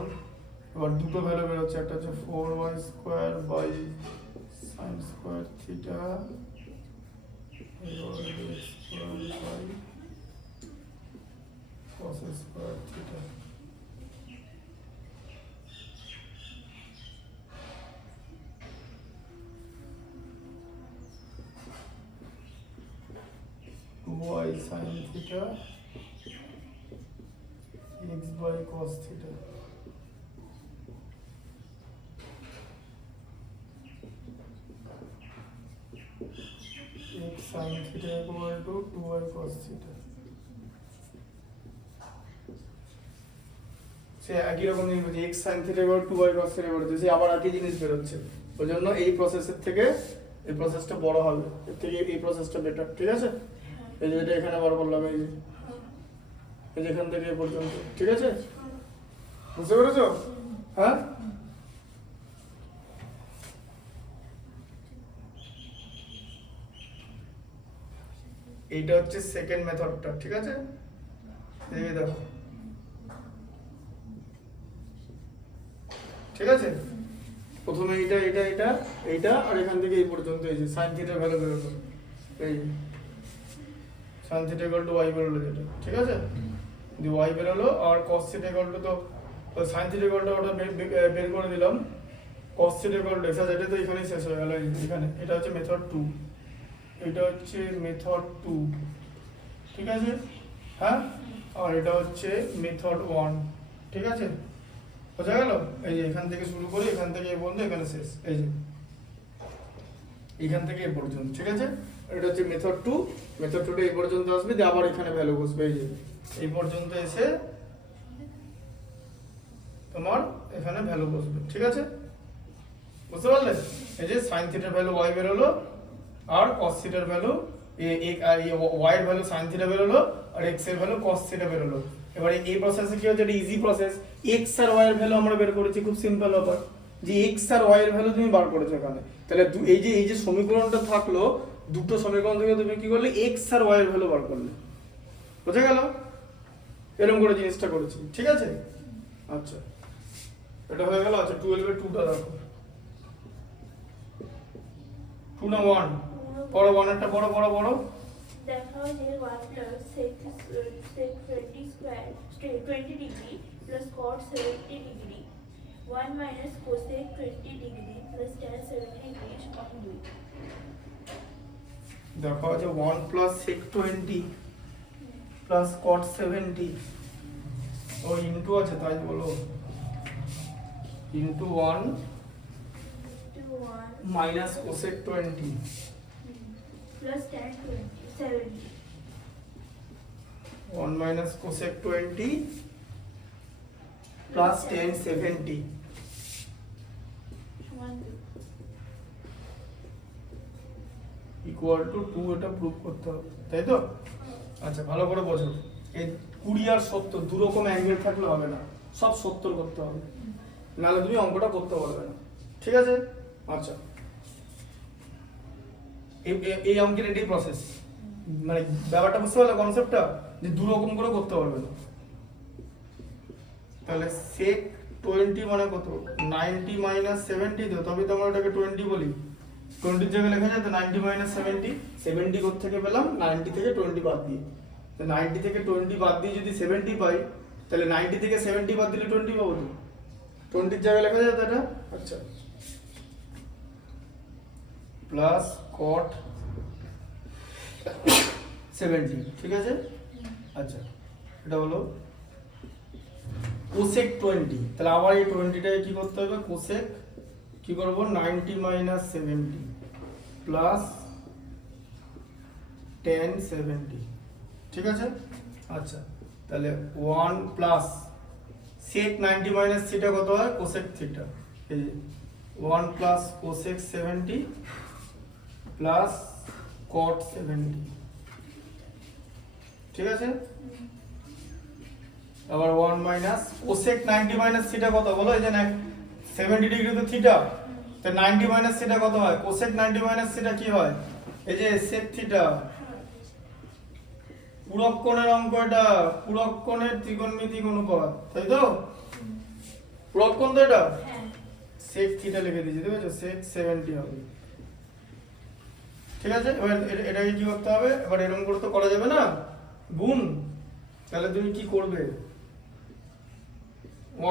এবার দুটো ভ্যালু বের হচ্ছে, একটা হচ্ছে 4y square by sine square theta square by cos square theta, y sin theta x by cos theta, x sin theta equal to 2y cos theta, সে একই রকম জিনিস বলছে, x sin theta equal to 2y cos theta বেরোচ্ছে, সে আবার একই জিনিস বেরোচ্ছে, ওই জন্য এই প্রসেসের থেকে এই প্রসেসটা বড় হবে, এর থেকে এই প্রসেসটা বেটার, ঠিক আছে? এই যে এটা এখানে বার করলাম, এই যে এখান থেকে এই পর্যন্ত, ঠিক আছে? বুঝতে পেরেছো? হ্যাঁ, এইটা হচ্ছে সেকেন্ড মেথডটা, ঠিক আছে? এই দেখো, ঠিক আছে, প্রথমে এইটা এইটা এইটা এইটা আর এখান থেকে এই পর্যন্ত, এই যে সাইন থিটার ভ্যালু বের করো, এই sine theta equal two y বেরোলো যেটা, ঠিক আছে? দি y বেরোলো, আর cos থিটা ইকুয়াল টু, তো সাইন থিটা ইকুয়াল টু ওটা বের করে দিলাম, cos থিটা ইকুয়াল টু এটা তো এখানেই শেষ হয়ে গেল, এখানে এটা হচ্ছে মেথড 2, এটা হচ্ছে মেথড 2, ঠিক আছে? হ্যাঁ, আর এটা হচ্ছে মেথড 1, ঠিক আছে? বোঝা গেল? এই যে এখান থেকে শুরু করে এখান থেকে এই পর্যন্ত এখানে শেষ, এই যে এখান থেকে এই পর্যন্ত, ঠিক আছে? এটা হচ্ছে মেথড 2, মেথড 2টা এই পর্যন্ত আসবে, দিয়ে আবার এখানে ভ্যালু বসবে, এই যে এই পর্যন্ত এসে তোমার এখানে ভ্যালু বসবে, ঠিক আছে? বুঝতে পারলে? এই যে সাইন থিটার ভ্যালু y বের হলো, আর cos থিটার ভ্যালু আর y এর ভ্যালু sin থিটা বেরোলো আর x এর ভ্যালু cos থিটা বেরোলো। এবারে এই প্রসেসে কি হচ্ছে, এটা ইজি প্রসেস। x আর y এর ভ্যালু আমরা বের করেছি, খুব সিম্পল ব্যাপার যে x আর y এর ভ্যালু তুমি বার করেছো এখানে। তাহলে এই যে সমীকরণটা থাকলো, দুটো সমীকরণ থেকে তুমি কি করলে x আর y এর ভ্যালু বার করলে। বুঝা গেল? এরকম করে জিনিসটা করেছি, ঠিক আছে? আচ্ছা, এটা হয়ে গেল। আচ্ছা 12 এর 2টা দেখো, 2 না 1? বড় 1 এরটা বড় বড় বড়। দেখাও যে 1 plus sec 20 square 20 degree plus cot 70 degree 1 minus cosec 20 degree plus tan 70 degree সমান 2। দেখো যে 1 plus sec 20 plus cot 70 ও ইনটু আছে তাই বলো, into 1 minus cosec 20 plus tan 70 1 minus cosec 20 plus tan 70 সমান 2। ইকুয়াল টু 2, এটা প্রুফ করতে হবে, তাই তো? আচ্ছা ভালো করে বোঝো, এই 20 আর 70 দু রকম অ্যাঙ্গেল থাকলে হবে না, সব 70 করতে হবে, নাহলে তুমি অঙ্কটা করতে পারবে না, ঠিক আছে? আচ্ছা এই অঙ্কের এটাই প্রসেস, মানে ব্যাপারটা বুঝতে পারলে কনসেপ্টটা, যে দু রকম করে করতে পারবে না। তাহলে sec 20 মানে কত? 90 minus 70, তো তবে তো আমরা এটাকে 20 বলি। 20 জায়গায় লেখা যায় তো 90 minus 70, 70 কোথা থেকে পেলাম? 90 থেকে 20 বাদ দিয়ে। তো 90 থেকে 20 বাদ দিয়ে যদি 70 পাই, তাহলে 90 থেকে 70 বাদ দিলে 20 পাবো তো। 20 জায়গায় লেখা যায় তো এটা। আচ্ছা প্লাস cot 70, ঠিক আছে? আচ্ছা এটা হলো cosec 20, তাহলে আবার এই 20টাকে কি করতে হবে? cosec কি করব? 90 minus 70 প্লাস tan 70, ঠিক আছে? আচ্ছা তাহলে 1 প্লাস sec 90 minus থিটা কত হয়? cosec থিটা, এই 1 প্লাস cosec 70 প্লাস cot 70, ঠিক আছে? আবার 1 মাইনাস cosec 90 মাইনাস থিটা কত বলো? এই যে 70 ডিগ্রি তো থিটা, তো 90 মাইনাস থিটা কত হয়? cosec 90 মাইনাস থিটা কি হয়? এই যে sec থিটা। পুরক কোণের অঙ্ক এটা, পুরক কোণের ত্রিকোণমিতিক অনুপাত, তাই তো? পুরক কোণ তো এটা, হ্যাঁ sec থিটা লিখে দিয়েছি, ঠিক আছে? sec 70 হবে, ঠিক আছে? এবার এটাকে কি করতে হবে? এবার এরকম করে তো করা যাবে না, গুণ। তাহলে তুমি কি করবে?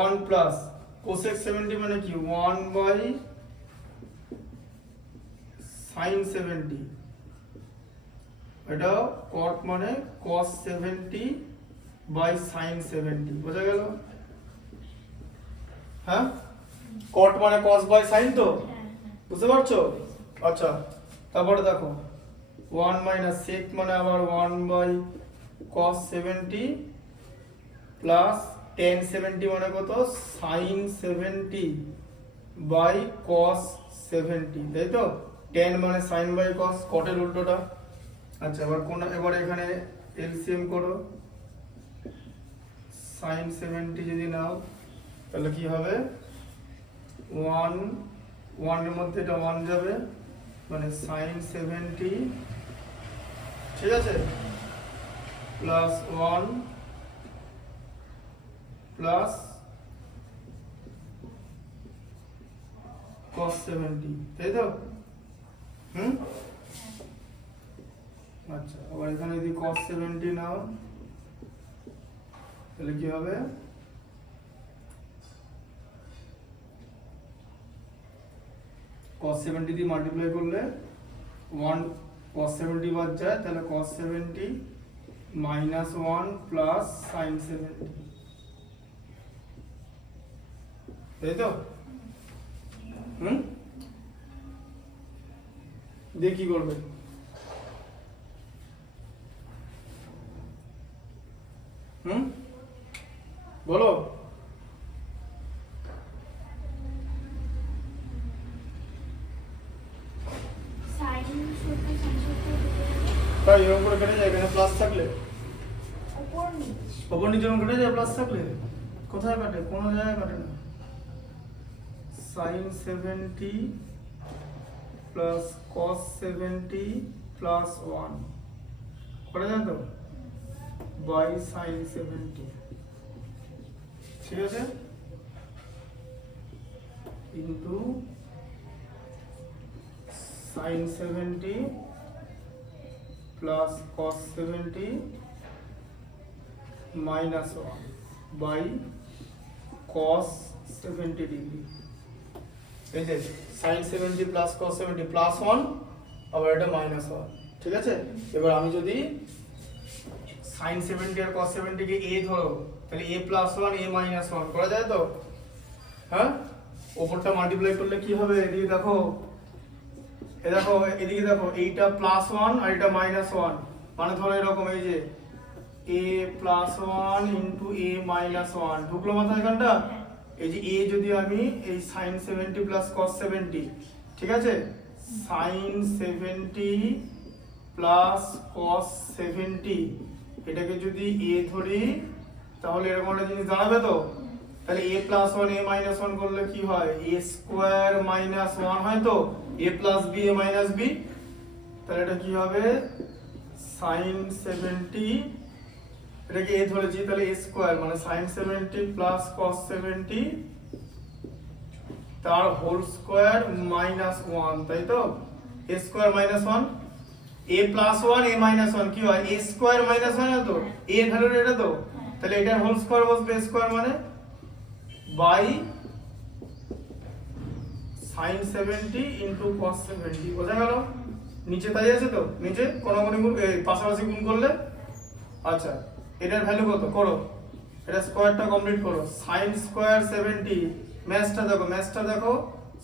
1 প্লাস cosec 70 মানে কি? 1 বাই sin 70, এটা cot মানে cos 70 বাই sin 70, বোঝা গেল? হ্যাঁ, cot মানে cos বাই sin, তো বুঝতে পারছো? আচ্ছা তারপরে দেখো 1 মাইনাস sec মানে আবার 1 বাই cos 70 প্লাস tan 70 মানে কত? sin 70 বাই cos 70, তাই তো? tan মানে sin বাই cos, cot এর উল্টোটা। আচ্ছা এবার এখানে এলসিএম করো, sin 70 যদি নাও তাহলে কি হবে? 1 এর মধ্যে এটা 1 যাবে, মানে sin 70, ঠিক আছে? প্লাস 1 প্লাস cos 70, তাই তো? আচ্ছা আবার এখানে যদি cos 70 নাও তাহলে কি হবে? cos 70 দিয়ে মাল্টিপ্লাই করলে 1 cos 70 বাদ যায়, তাহলে cos 70 minus 1 plus sin 70, তাই তো? দিয়ে কি করবে? বলো। sin ছোট সংখ্যা তাই এরকম করে কেটে যায় এখানে প্লাস থাকলে, উপর নিচ ওপর নিচে এরকম কেটে যায় প্লাস থাকলে, কোথায় কাটে? কোনো জায়গায় কাটে না। sin 70 প্লাস cos 70 প্লাস 1 করা যায় তো, বাই sin 70, ঠিক আছে, into sin 70 plus cos 70 minus 1 by cos 70 degree. এই যে sin 70 প্লাস cos 70 প্লাস 1 আবার এটা মাইনাস 1, ঠিক আছে। এবার আমি যদি sin 70 R cos 70 K a ধরো, তাহলে a প্লাস 1 a মাইনাস 1 করা যায় তো, হ্যাঁ। ওপরটা মাল্টিপ্লাই করলে কি হবে? এদিকে দেখো, এ দেখো, এদিকে দেখো, এইটা প্লাস 1 আর এটা মাইনাস 1, মানে ধরো এরকম, এই যে a plus 1 into a minus 1 ঢুকলো মাথায় এখানটা। এই যে a যদি আমি এই sin 70 প্লাস cos 70, ঠিক আছে, sin 70 প্লাস cos 70 এটাকে যদি a ধরি তাহলে এরকম একটা জিনিস দাঁড়াবে তো। তাহলে a প্লাস 1 a মাইনাস 1 করলে কি হয়? a স্কোয়ার মাইনাস 1 হয় তো, a plus b a minus b, তাহলে এটা কি হবে? sin 70 এটাকে a ধরেছি, তাহলে a স্কোয়ার মানে sin 70 প্লাস cos 70 তার হোল স্কোয়ার মাইনাস 1, তাই তো, a square minus 1, a plus 1 a minus 1 কি হয়? a স্কোয়ার মাইনাস 1 তো, a ভ্যালুর এটা তো, তাহলে এটার হোল স্কোয়ার বসবে, a স্কোয়ার মানে বাই sin 70 ইনটু cos 70, বোঝা গেল? নিচে তাই আছে তো, নিচে কোনাকুনি গুণ, পাশাপাশি গুণ করলে, আচ্ছা এটার ভ্যালু কত করো, এটা স্কোয়ারটা কমপ্লিট করো, sin স্কোয়ার 70, ম্যাথটা দেখো,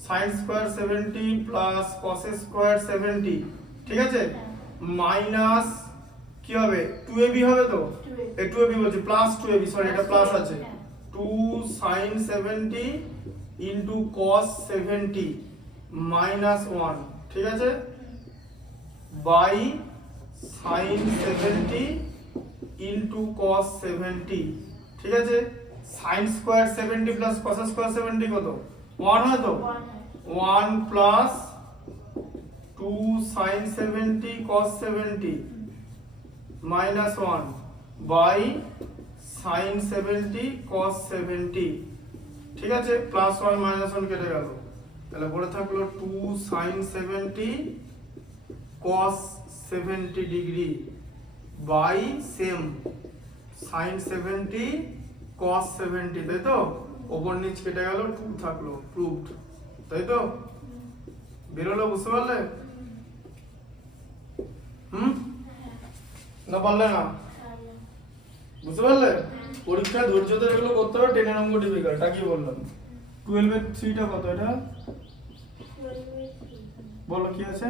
sin square 70 plus cos square 70, ঠিক আছে, মাইনাস কি হবে? 2ab হবে তো, এই 2ab বলছি, প্লাস 2ab, সরি এটা প্লাস আছে, 2 sin 70 ইনটু cos 70 মাইনাস 1, ঠিক আছে, বাই sin 70 ইনটু cos 70, ঠিক আছে। sin square 70 plus cos square 70 কত? 1 হয় তো, 1 plus 2 sin 70 cos 70 minus 1 by sin 70 cos 70, ঠিক আছে, প্লাস 1 মাইনাস 1 কেটে গেল, তাহলে পড়ে থাকলো 2 sin 70 cos 70 degree by same sin 70 cos 70, তাই তো, ওপর নিচ কেটে গেল, 2 থাকলো, প্রুভড, তাই তো, বেরোলো, বুঝতে পারলে? না পারলে না? বুঝতে পারলে? পরীক্ষায় ধৈর্য ধরে এগুলো করতে হবে, 10 এর অঙ্ক ডিফিকাল্ট, তা কি বললাম। 12 এর 3 টা কত এটা? বলো কি আছে?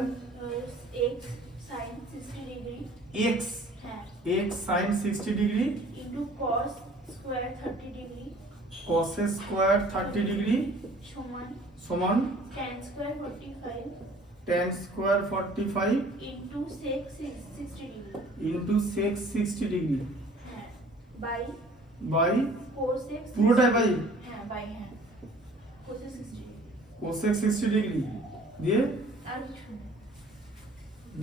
x sin 60 degree, x x sin 60 degree into cos square 30 degree, cos square 30 degree সমান tan square 45 tan square 45 into sec 60 degree, into sec 60 degree, হ্যাঁ, বাই বাই cosec, পুরোটাই বাই হ্যাঁ বাই, হ্যাঁ, cosec 60 ডিগ্রি, cosec 60 ডিগ্রি দিয়ে আর কিছু না,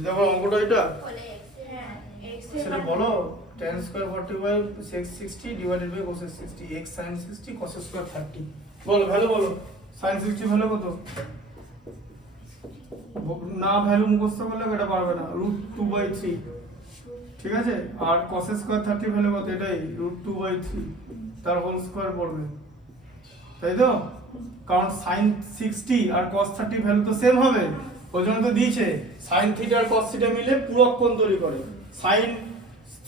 দেখো অঙ্কটা এটা হ্যাঁ x সেটা বলো, tan square 45 sec 60 divided by cosec 60, x sin 60 cos square 30, বলো ভ্যালু বলো, sin 60 ভ্যালু কত? না ভ্যালু মুখস্থ করলে এটা পারবে না, √2/3, ঠিক আছে, আর cos স্কয়ার 30 ভ্যালু কত? এটাই √2/3, তার হোল স্কয়ার পড়বে, তাই তো, কারণ sin 60 আর cos 30 ভ্যালু তো সেম হবে, ওই জন্য তো দিয়েছে sin থিটা আর cos থিটা মিলে পূরক কোণ তৈরি করে, sin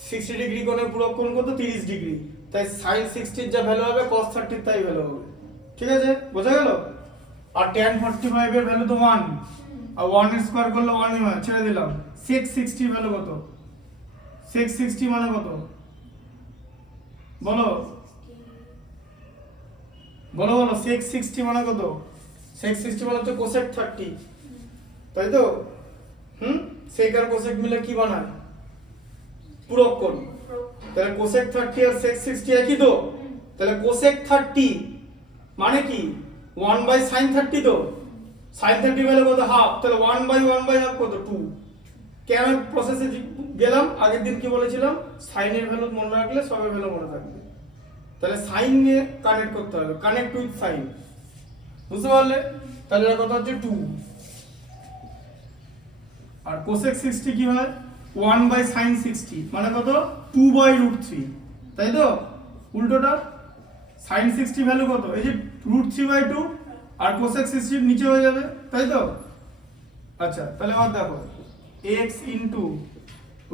60 ডিগ্রি কোণের পূরক কোণ কত? 30 ডিগ্রি, তাই sin 60 এর যা ভ্যালু হবে cos 30 এর তাই ভ্যালু হবে, ঠিক আছে, বোঝা গেল? আর tan 45 এর ভ্যালু তো 1, আর 1 এর স্কয়ার করলে 1 ই হয়, ছেড়ে দিলাম। sec 60 ভ্যালু কত? sec 60 মানে কত বলো, বলো বলো, sec 60 মানে কত? sec 60 মানে হচ্ছে cosec 30, তাই তো, sec আর cosec মিলে কি বানায় পূরক কোণ। তাহলে cosec 30 আর sec 60 একই তো, তাহলে cosec 30 মানে কি 1/sin 30 তো, sin 30 ভ্যালু কত হাফ, তাহলে 1/1/2 কত 2। কেন প্রসেসে গেলাম, আগের দিন কি বলেছিলাম sin এর ভ্যালু মনে রাখলে সবের ভ্যালু মনে থাকবে। তাহলে sin এ কানেক্ট করতে হবে, কানেক্ট উইথ sin, বুঝতে পারলে? তাহলে এর কথা হচ্ছে 2। আর cosec 60 কি হয় 1/sin 60 মানে কত 2/√3, তাই তো? উল্টোটা sin 60 ভ্যালু কত, এই যে √3/2 আর cosec 60 নিচে হয়ে যাবে, তাই তো? আচ্ছা তাহলে আবার দেখো x ইনটু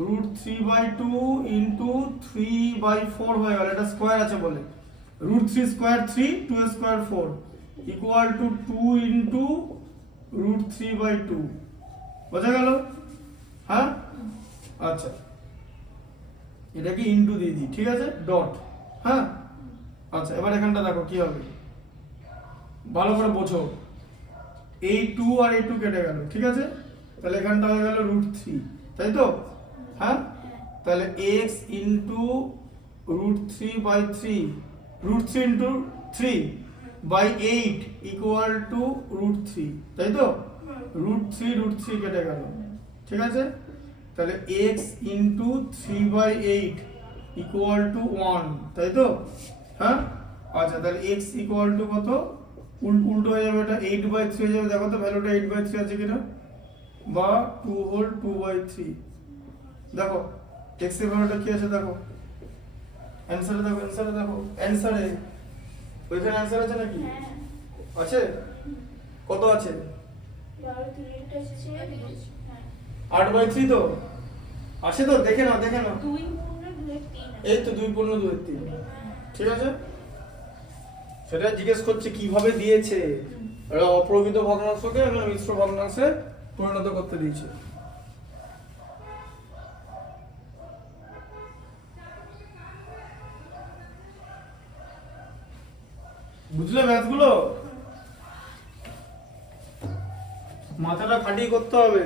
√3/2 ইনটু 3/4 হয়ে গেল, এটা স্কয়ার আছে বলে, √3 square 3, 2 square 4 equal to 2 into √3/2, বোঝা গেল? হ্যাঁ আচ্ছা এটাকে ইনটু দিয়ে দিই, ঠিক আছে, ডট। হ্যাঁ আচ্ছা এবার এখানটা দেখো কি হবে, ভালো করে বোঝো, এই 2 আর এই 2 কেটে গেল, ঠিক আছে, তাহলে এখানটা হয়ে গেল √3, তাই তো? হ্যাঁ তাহলে x into √3/3, √3 into 3/8 equal to √3, তাই তো? √3 কেটে গেল, ঠিক আছে, তাহলে x ইনটু 3/8 ইকুয়াল টু 1, তাই তো? হ্যাঁ আচ্ছা তাহলে x ইকুয়াল টু কত, উল্টো হয়ে যাবে, এটা 8/3 হয়ে যাবে, দেখো তো ভ্যালুটা 8/3 আছে কিনা, বা 2 হোল 2/3, দেখো x এর ভ্যালুটা কি আছে দেখো, অ্যানসারে দেখো, অ্যানসারে দেখো, অ্যানসারে ওইখানে অ্যানসার আছে নাকি, আছে? কত আছে? 8/3 তো আছে তো, দেখে নাও দেখে নাও, এই তো 2.2/3, ঠিক আছে। সেটা জিজ্ঞেস করছে কিভাবে দিয়েছে, এটা অপ্রকৃত ভগ্নাংশকে এখানে মিশ্র ভগ্নাংশে পরিণত করতে দিয়েছে। বুঝলে ম্যাথগুলো? মাথাটা খাটিয়ে করতে হবে।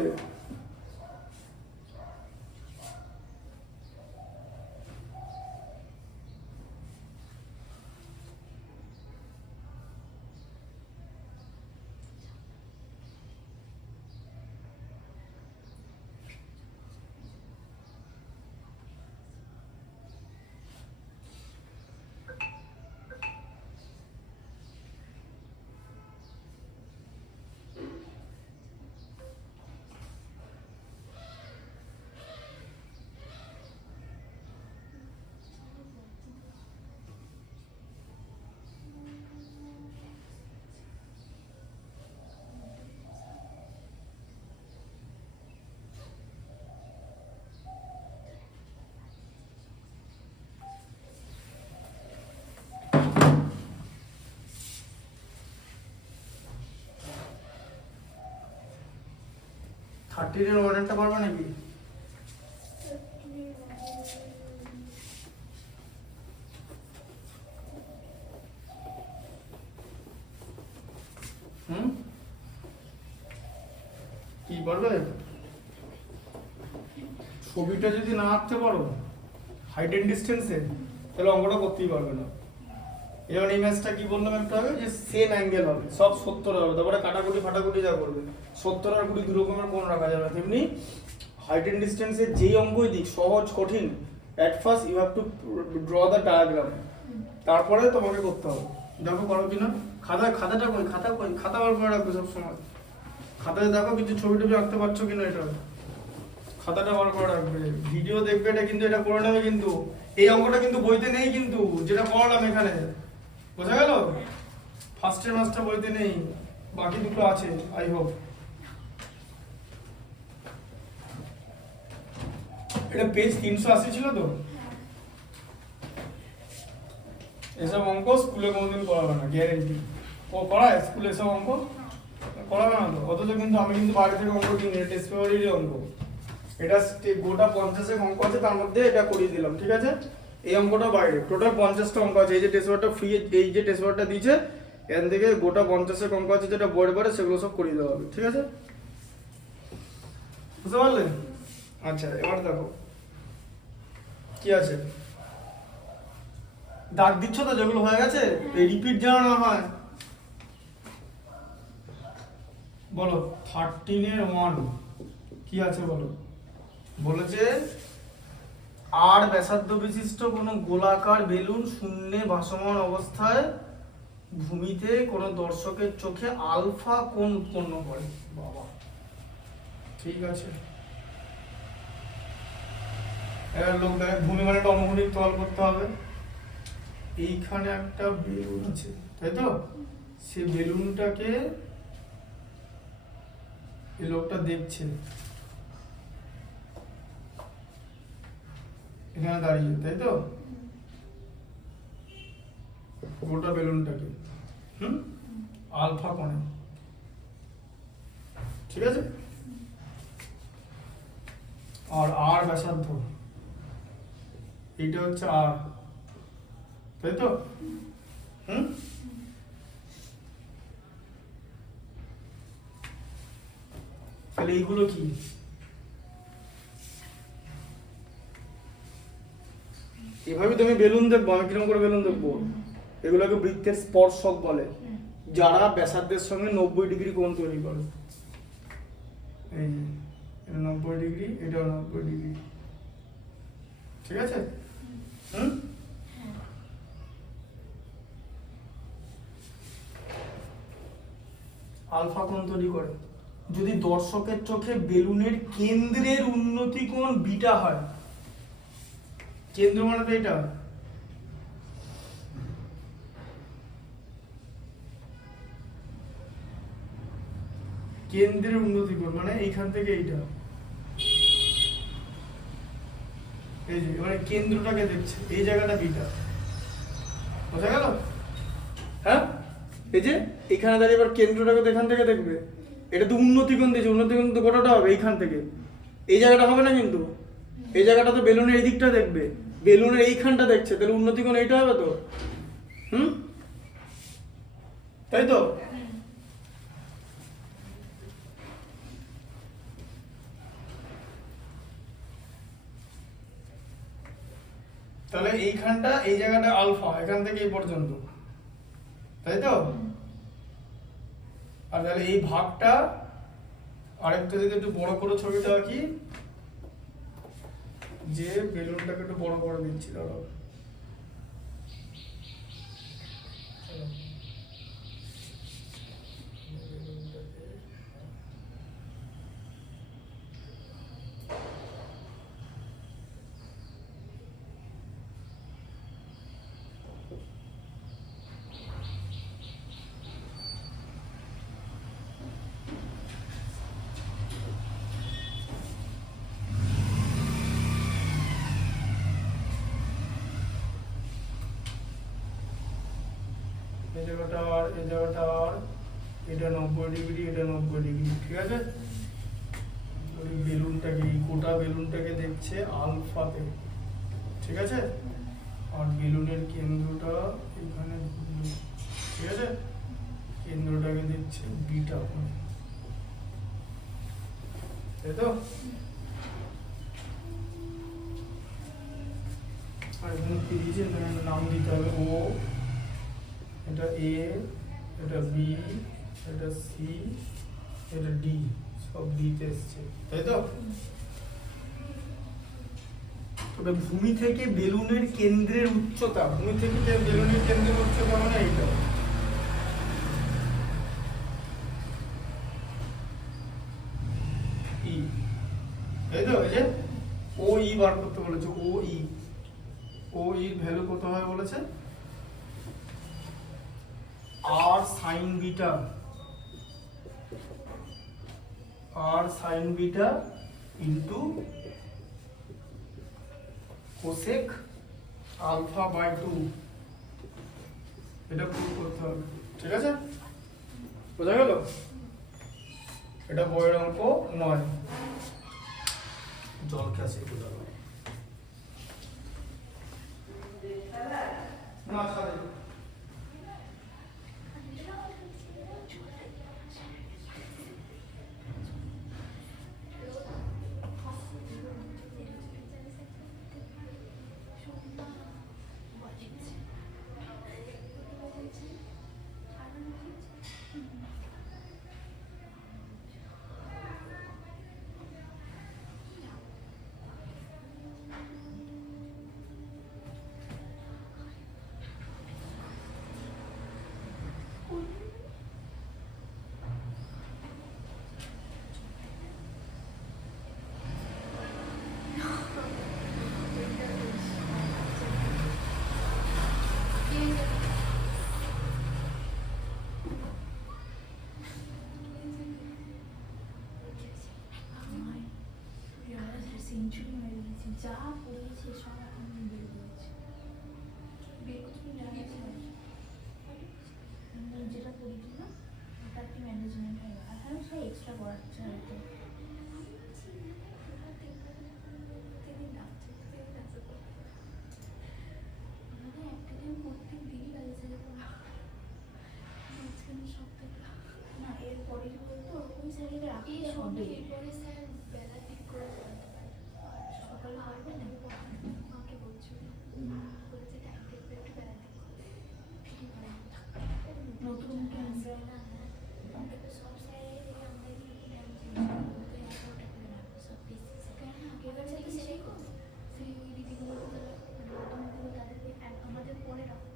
থার্টির অর্ডারটা পারবে নাকি? কি পারবে? ছবিটা যদি না আঁকতে পারো হাইট এন্ড ডিস্টেন্সে, তাহলে অঙ্কটা করতেই পারবে না। যেমন এই ম্যাচটা কি বললাম একটা হবে যে সেম অ্যাঙ্গেল হবে, সব 70 হবে, তারপরে কাটাকুটি ফাটাকুটি যা করবে 70 আর 20 দু রকমের কোণ রাখা যাবে। তেমনি হাইট এন্ড ডিস্টেন্সে যেই অঙ্কই দিক, সহজ কঠিন, at first you have to draw the diagram, তারপরে তোমাকে করতে হবে। দেখো পারো কিনা, খাতাটা কই, খাতা বার করে রাখবে সবসময়, খাতায় দেখো কিছু ছবি টবি আঁকতে পারছো কিনা, এটা খাতাটা বার করে রাখবে, ভিডিও দেখবে, এটা কিন্তু এটা করে নেবে। কিন্তু এই অঙ্কটা কিন্তু বইতে নেই, কিন্তু যেটা পড়ালাম এখানে, বোঝা গেল? ফার্স্টের মাসটা বইতে নেই, বাকি দুটো আছে, আই হোপ। এটা পেজ 380 ছিল তো। এসব অঙ্ক স্কুলে কোনোদিন করাবে না, গ্যারেন্টি। ও করায় স্কুলে এসব অঙ্ক? করাবে না তো। অথচ কিন্তু আমি কিন্তু বাড়ি থেকে অঙ্ক দিই, টেস্ট পেপারেরই অঙ্ক। এটা গোটা 50 অঙ্ক আছে, তার মধ্যে এটা করিয়ে দিলাম, ঠিক আছে? এই অঙ্কটা বাইরে, টোটাল 50টা অঙ্ক আছে। এই যে টেস্ট পেপারটা ফ্রি, এই যে টেস্ট পেপারটা দিয়েছে, এখান থেকে গোটা 50 অঙ্ক আছে যেটা বড় বড়, সেগুলো সব করিয়ে দেওয়া হবে, ঠিক আছে? বুঝতে পারলে? আচ্ছা এবার দেখো কি আছে, দাগ দিচ্ছ তো যেগুলো হয়ে গেছে, এই রিপিট যেন না হয়। বলো 13-1 কি আছে বলো। বলেছে আর ব্যাসার্ধ বিশিষ্ট কোনো গোলাকার বেলুন শূন্যে ভাসমান অবস্থায় ভূমিতে কোনো দর্শকের চোখে আলফা কোণ উৎপন্ন করে। বাবা ঠিক আছে, এবার লোক দেখে ভূমি মানে একটা অনুভূমিক তল করতে হবে। এইখানে একটা বেলুন আছে তাই তো, সে বেলুনটাকে এই লোকটা দেখছে এখানে দাঁড়িয়ে তাই তো, গোটা বেলুনটাকে আলফা কোণে, ঠিক আছে। আর আর ব্যাসার্ধ এইটা হচ্ছে আর, তাই তো। তাহলে এইগুলো কি, এভাবে তুমি বেলুন দেখবো, আমি কিরকম করে বেলুন দেখবো, এগুলোকে বৃত্তের স্পর্শক বলে, যারা ব্যাসার্ধের সঙ্গে 90 ডিগ্রি কোণ তৈরি করে। এই যে এটা 90 ডিগ্রি, এটাও 90 ডিগ্রি, ঠিক আছে। আলফা কোণ তৈরি করে যদি দর্শকের চোখে বেলুনের কেন্দ্রের উন্নতি কোণ বিটা হয়। কেন্দ্র মানে তো এটা, কেন্দ্রের উন্নতি কোণ মানে এইখান থেকে এইটা, এই যে মানে কেন্দ্রটাকে দেখছে, এই জায়গাটা বিটা, বোঝা গেল? হ্যাঁ, এই যে এখানে দাঁড়িয়ে এবার কেন্দ্রটাকে এখান থেকে দেখবে, এটা তো উন্নতি কোণ দিয়েছে, উন্নতি কোণ তো গোটাটা হবে এইখান থেকে, এই জায়গাটা হবে না কিন্তু, এই জায়গাটা তো বেলুনের এই দিকটা দেখবে, বেলুনের এইখানটা দেখছে, তাহলে উন্নতি কোণ এইটা হবে তো, তাই তো। তাহলে এইখানটা, এই জায়গাটা আলফা, এখান থেকে এই পর্যন্ত, তাই তো। আর তাহলে এই ভাগটা আরেকটা যদি একটু বড় করে ছবিটা আঁকি, যে বেলুনটাকে একটু বড় করে দিচ্ছি, দাঁড়াও। এই জায়গাটা আর এই জায়গাটা আর, এটা 90 ডিগ্রি, এটা 90 ডিগ্রি, ঠিক আছে। ওই বেলুনটাকে, এই গোটা বেলুনটাকে দেখছে আলফাতে, ঠিক আছে। আর বেলুনের কেন্দ্রটা এখানে, ঠিক আছে, কেন্দ্রটাকে দেখছে বিটা কোণে, তাই তো। আর এখানে কি দিয়েছে, এখানে নাম দিতে হবে, ও, এটা এ, এটা বি, এটা সি, এটা ডি, সব ডিতে এসছে, তাই তো। তবে ভূমি থেকে বেলুনের কেন্দ্রের উচ্চতা, ভূমি থেকে বেলুনের কেন্দ্রের উচ্চতা মানে এইটা, ই, তাই তো। এই যে ও ই বার করতে বলেছে, ও ই, ও ইর ভ্যালু কত হয় বলেছে, আর সাইন বিটা, আর sine beta into cosec alpha by 2, এটা প্রুভ করতে হবে, ঠিক আছে। বোঝা গেল? এটা বইয়ের অঙ্ক 9। জল খেয়ে একটু দাঁড়াও না, ছাড়ে সেঞ্চুরি মেরে দিয়েছি, যা পড়েছে সব এখন বের করেছি। বের করতে যেটা পড়েছি না ওটা একটি ম্যানেজমেন্ট হয়ে গেল, আর হ্যাঁ সব এক্সট্রা করাচ্ছে হয়তো। না এরপরে কি বলতো ওরকম স্যারের রাখতে হবে, সকালে পারবে না। নতুন আমাদের পরে রাখতো।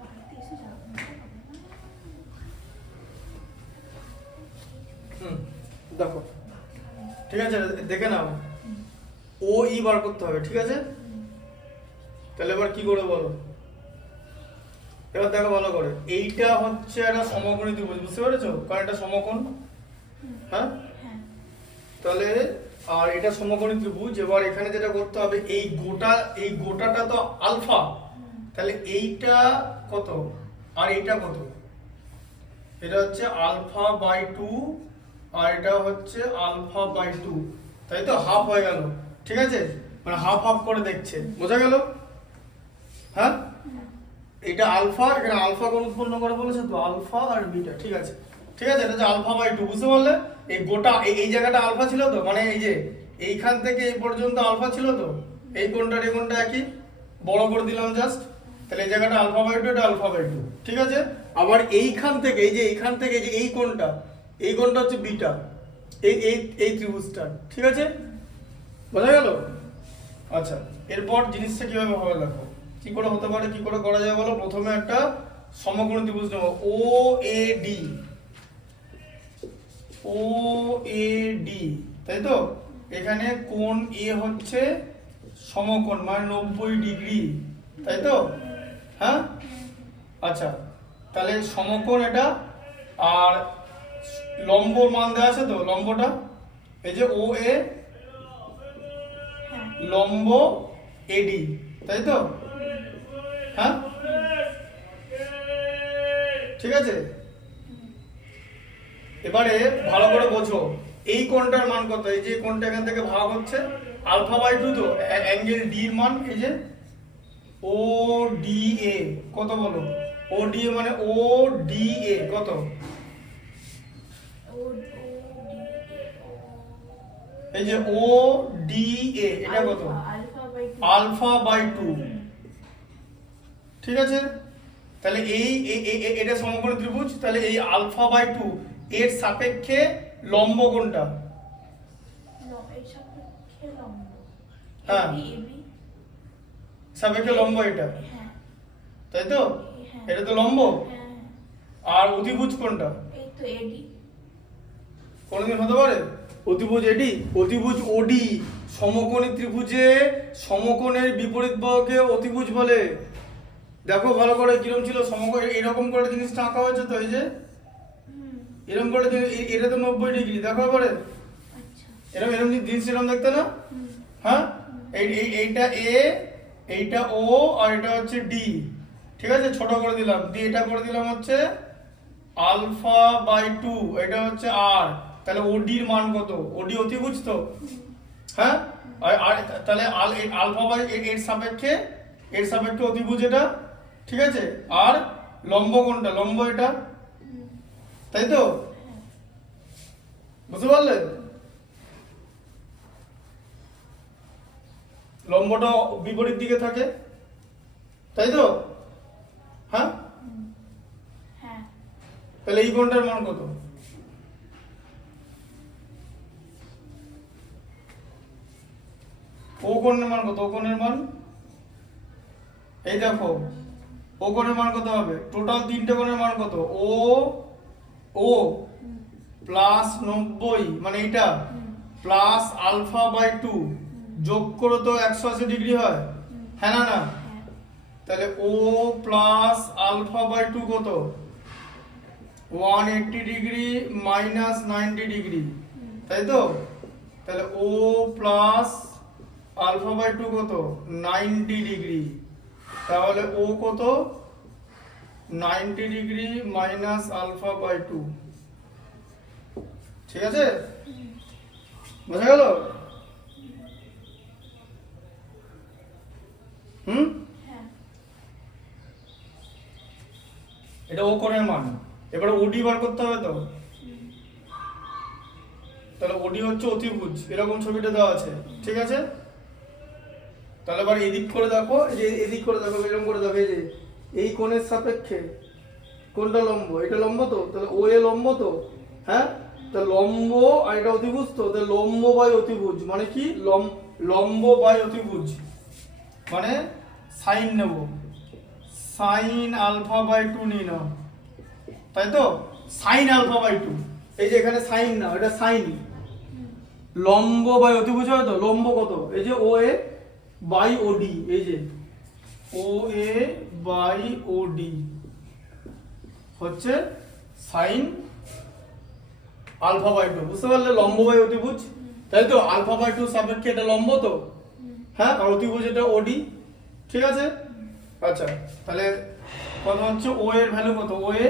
বাড়িতে এসে যাবো দেখো ঠিক আছে, দেখে নাও ও ই বার করতে হবে, ঠিক আছে? তাহলে এবার কি করে বলো, এবার দেখো ভালো করে, এইটা হচ্ছে একটা সমকোণী ত্রিভুজ, বুঝতে পেরেছো? কারণ এটা সমকোণ, হ্যাঁ? তাহলে আর এটা সমকোণী ত্রিভুজ। এবার এখানে যেটা করতে হবে, এই গোটাটা তো আলফা, তাহলে এইটা কত আর এইটা কত? এটা হচ্ছে আলফা বাই 2 আর এটা হচ্ছে আলফা বাই 2, তাই তো? হাফ হয়ে গেল, ঠিক আছে? মানে হাফ হাফ করে দেখছে, বোঝা গেল? হ্যাঁ, এটা আলফা, এখানে আলফা কোণ উৎপন্ন করে বলেছে তো, আলফা আর বিটা, ঠিক আছে? ঠিক আছে, এটা হচ্ছে আলফা বাই 2, বুঝতে পারলে? এই গোটা এই জায়গাটা আলফা ছিল তো, মানে এই যে এইখান থেকে এই পর্যন্ত আলফা ছিল তো, এই কোণটার এই কোণটা একই, বড় করে দিলাম জাস্ট, তাহলে এই জায়গাটা আলফা বাই 2, এটা আলফা বাই 2, ঠিক আছে? আবার এইখান থেকে এই যে এইখান থেকে এই যে এই কোণটা হচ্ছে বিটা, এই এই এই ত্রিভুজটা, ঠিক আছে? বোঝা গেল? আচ্ছা, এরপর জিনিসটা কিভাবে হবে দেখো, কি করে হতে পারে, কি করে করা যায় বলো? প্রথমে একটা সমকোণী ত্রিভুজ নেব, OAD, তাই তো? এখানে কোণ এ হচ্ছে সমকোণ, মানে 90 ডিগ্রি, তাই তো? হ্যাঁ, আচ্ছা, তাহলে সমকোণ এটা, আর লম্ব মান দেওয়া আছে তো, লম্বটা এই যে OA লম্ব AD, তাই তো? হ্যাঁ, ঠিক আছে? এবারে ভালো করে বোঝো, এই কোণটার মান কত? এই যে কোণটা এখান থেকে ভাগ হচ্ছে আলফা বাই 2 তো, অ্যাঙ্গেল ডি এর মান এই যে ODA কত বলো? ODA মানে ODA কত? এই যে ODA এটা কত? আলফা বাই 2, ঠিক আছে? তাহলে এটা সমকোণী ত্রিভুজ, তাহলে এই আলফা বাই 2 এর সাপেক্ষে লম্ব কোণটা? হ্যাঁ, সাপেক্ষে লম্ব এটা, তাই তো? এটা তো লম্ব, আর অতিভুজ কোনটা? কোনদিন হতে পারে অতিভুজ এডি? অতিভুজ ওডি। সমকোণী ত্রিভুজে সমকোণের বিপরীত বাহুকে অতিভুজ বলে। দেখো ভালো করে কিরকম ছিল সমকোণ, এরকম করে জিনিসটা আঁকা হয়েছে তো, এই যে এরকম করে, এটা তো 90 ডিগ্রি, দেখো এবারে এরকম এরকম জিনিস এরকম দেখতে না? হ্যাঁ, এইটা এ, এইটা ও, আর এটা হচ্ছে ডি, ঠিক আছে? ছোট করে দিলাম, দিয়ে এটা করে দিলাম হচ্ছে আলফা বাই 2, এটা হচ্ছে আর, তাহলে ওডি এর মান কত? ওডি অতিভুজ তো, হ্যাঁ? আর তাহলে আলফা বাই এর সাপেক্ষে অতিভুজ এটা, ঠিক আছে? আর লম্ব কোনটা? লম্ব এটা, তাই তো? বুঝতে পারলে? লম্বটা বিপরীত দিকে থাকে, তাই তো? হ্যাঁ, তাহলে এই কোণটার মান কত? কোণের মান কত? ও কোণের মান এই দেখো, ও কোণের মান কত হবে? টোটাল তিনটে কোণের মান কত? ও ও প্লাস 90 মানে এটা প্লাস আলফা বাই 2 যোগ করো তো 180 ডিগ্রি হয়, হ্যাঁ না? হ্যাঁ। তাহলে ও প্লাস আলফা বাই 2 কত? 180 ডিগ্রি মাইনাস 90 ডিগ্রি, তাই তো? তাহলে ও প্লাস আলফা বাই 2 কত? 90 ডিগ্রি। তাহলে ও কত? 90 ডিগ্রি মাইনাস আলফা বাই 2, ঠিক আছে? বোঝা গেল? হ্যাঁ। এটা ও কোণের মান। এবারে ওডি বার করতে হবে তো। তাহলে ওডি হচ্ছে অতিভুজ, এরকম ছবিটা দেওয়া আছে, ঠিক আছে? তাহলে এবার এদিক করে দেখো, এই যে এদিক করে দেখো, এরকম করে দেখো, এই যে এই কোণের সাপেক্ষে কোনটা লম্ব? এটা লম্ব তো, তাহলে ও এ লম্ব তো, হ্যাঁ? তাহলে লম্ব আর এটা অতিভুজ তো, তাহলে লম্ব বাই অতিভুজ মানে কি? লম্ব বাই অতিভুজ মানে সাইন নেব, সাইন আলফা বাই 2 নিয়ে নাও, তাই তো? সাইন আলফা বাই 2, এই যে এখানে সাইন না, এটা সাইন। লম্ব বাই অতিভুজ হয় তো, লম্ব কত? এই যে ও এ বাই ওডি, এই যে ও এ বাই ওডি হচ্ছে সাইন আলফা বাই 2, বুঝতে পারলে? লম্ব বাই অতিভুজ, তাই তো? আলফা বাই 2 সাপেক্ষে এটা লম্ব তো, হ্যাঁ? আর অতিভুজ এটা ওডি, ঠিক আছে? আচ্ছা, তাহলে কত হচ্ছে? ও এর ভ্যালু কত? ও এ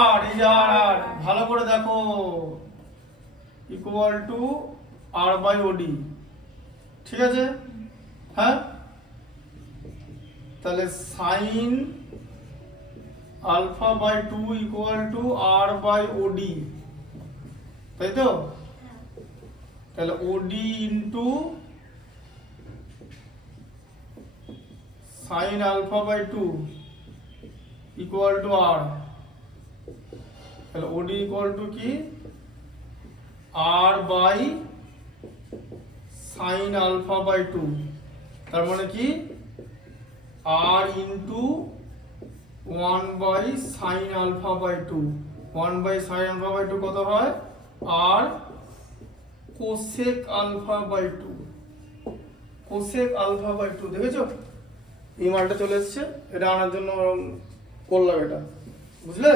আর, এই যে আর ভালো করে দেখো, ইকুয়াল টু আর বাই ওডি, ঠিক আছে? হ্যাঁ, তাহলে sine alpha by 2 equal to R by OD, তাই তো? তাহলে OD into sine alpha by 2 equal to R, তাহলে ওডি ইকুয়াল টু কি? R by sine alpha by 2, তার মানে কি? R into 1 by sine alpha by 2, 1 by sine alpha by 2 কত হয়? R cosec alpha by 2, cosec alpha by 2, দেখেছো? এই মানটা চলে এসছে, এটা আনার জন্য করলাম এটা, বুঝলে?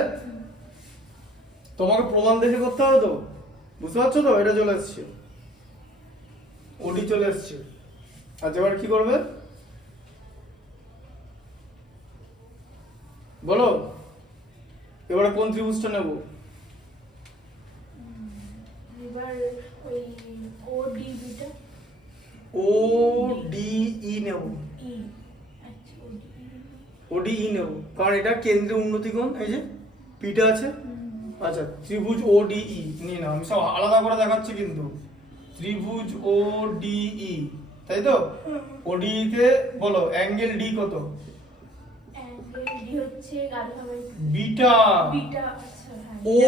তোমাকে প্রমাণ দেখে করতে হবে তো, বুঝতে পারছো তো? এটা চলে এসছে, ওডি চলে এসছে। আচ্ছা, এবার কি করবে বলো? এবারে কোন ত্রিভুজটা নেব? এবার ওই ও ডি বিটা ও ডি ই নেব, ই, আচ্ছা ও ডি। ওডি ই নেব, কারণ এটা কেন্দ্রে উন্নতি কোণ, এই যে পিটা আছে। আচ্ছা, ত্রিভুজ ও ডি ই নিয়ে নাও, আমি সব আলাদা করে দেখাচ্ছি কিন্তু। ত্রিভুজ ও ডি ই, তাই তো? ওডি তে বলো অ্যাঙ্গেল ডি কত? অ্যাঙ্গেল ডি হচ্ছে আলফা বাই বিটা। বিটা, আচ্ছা হ্যাঁ। ও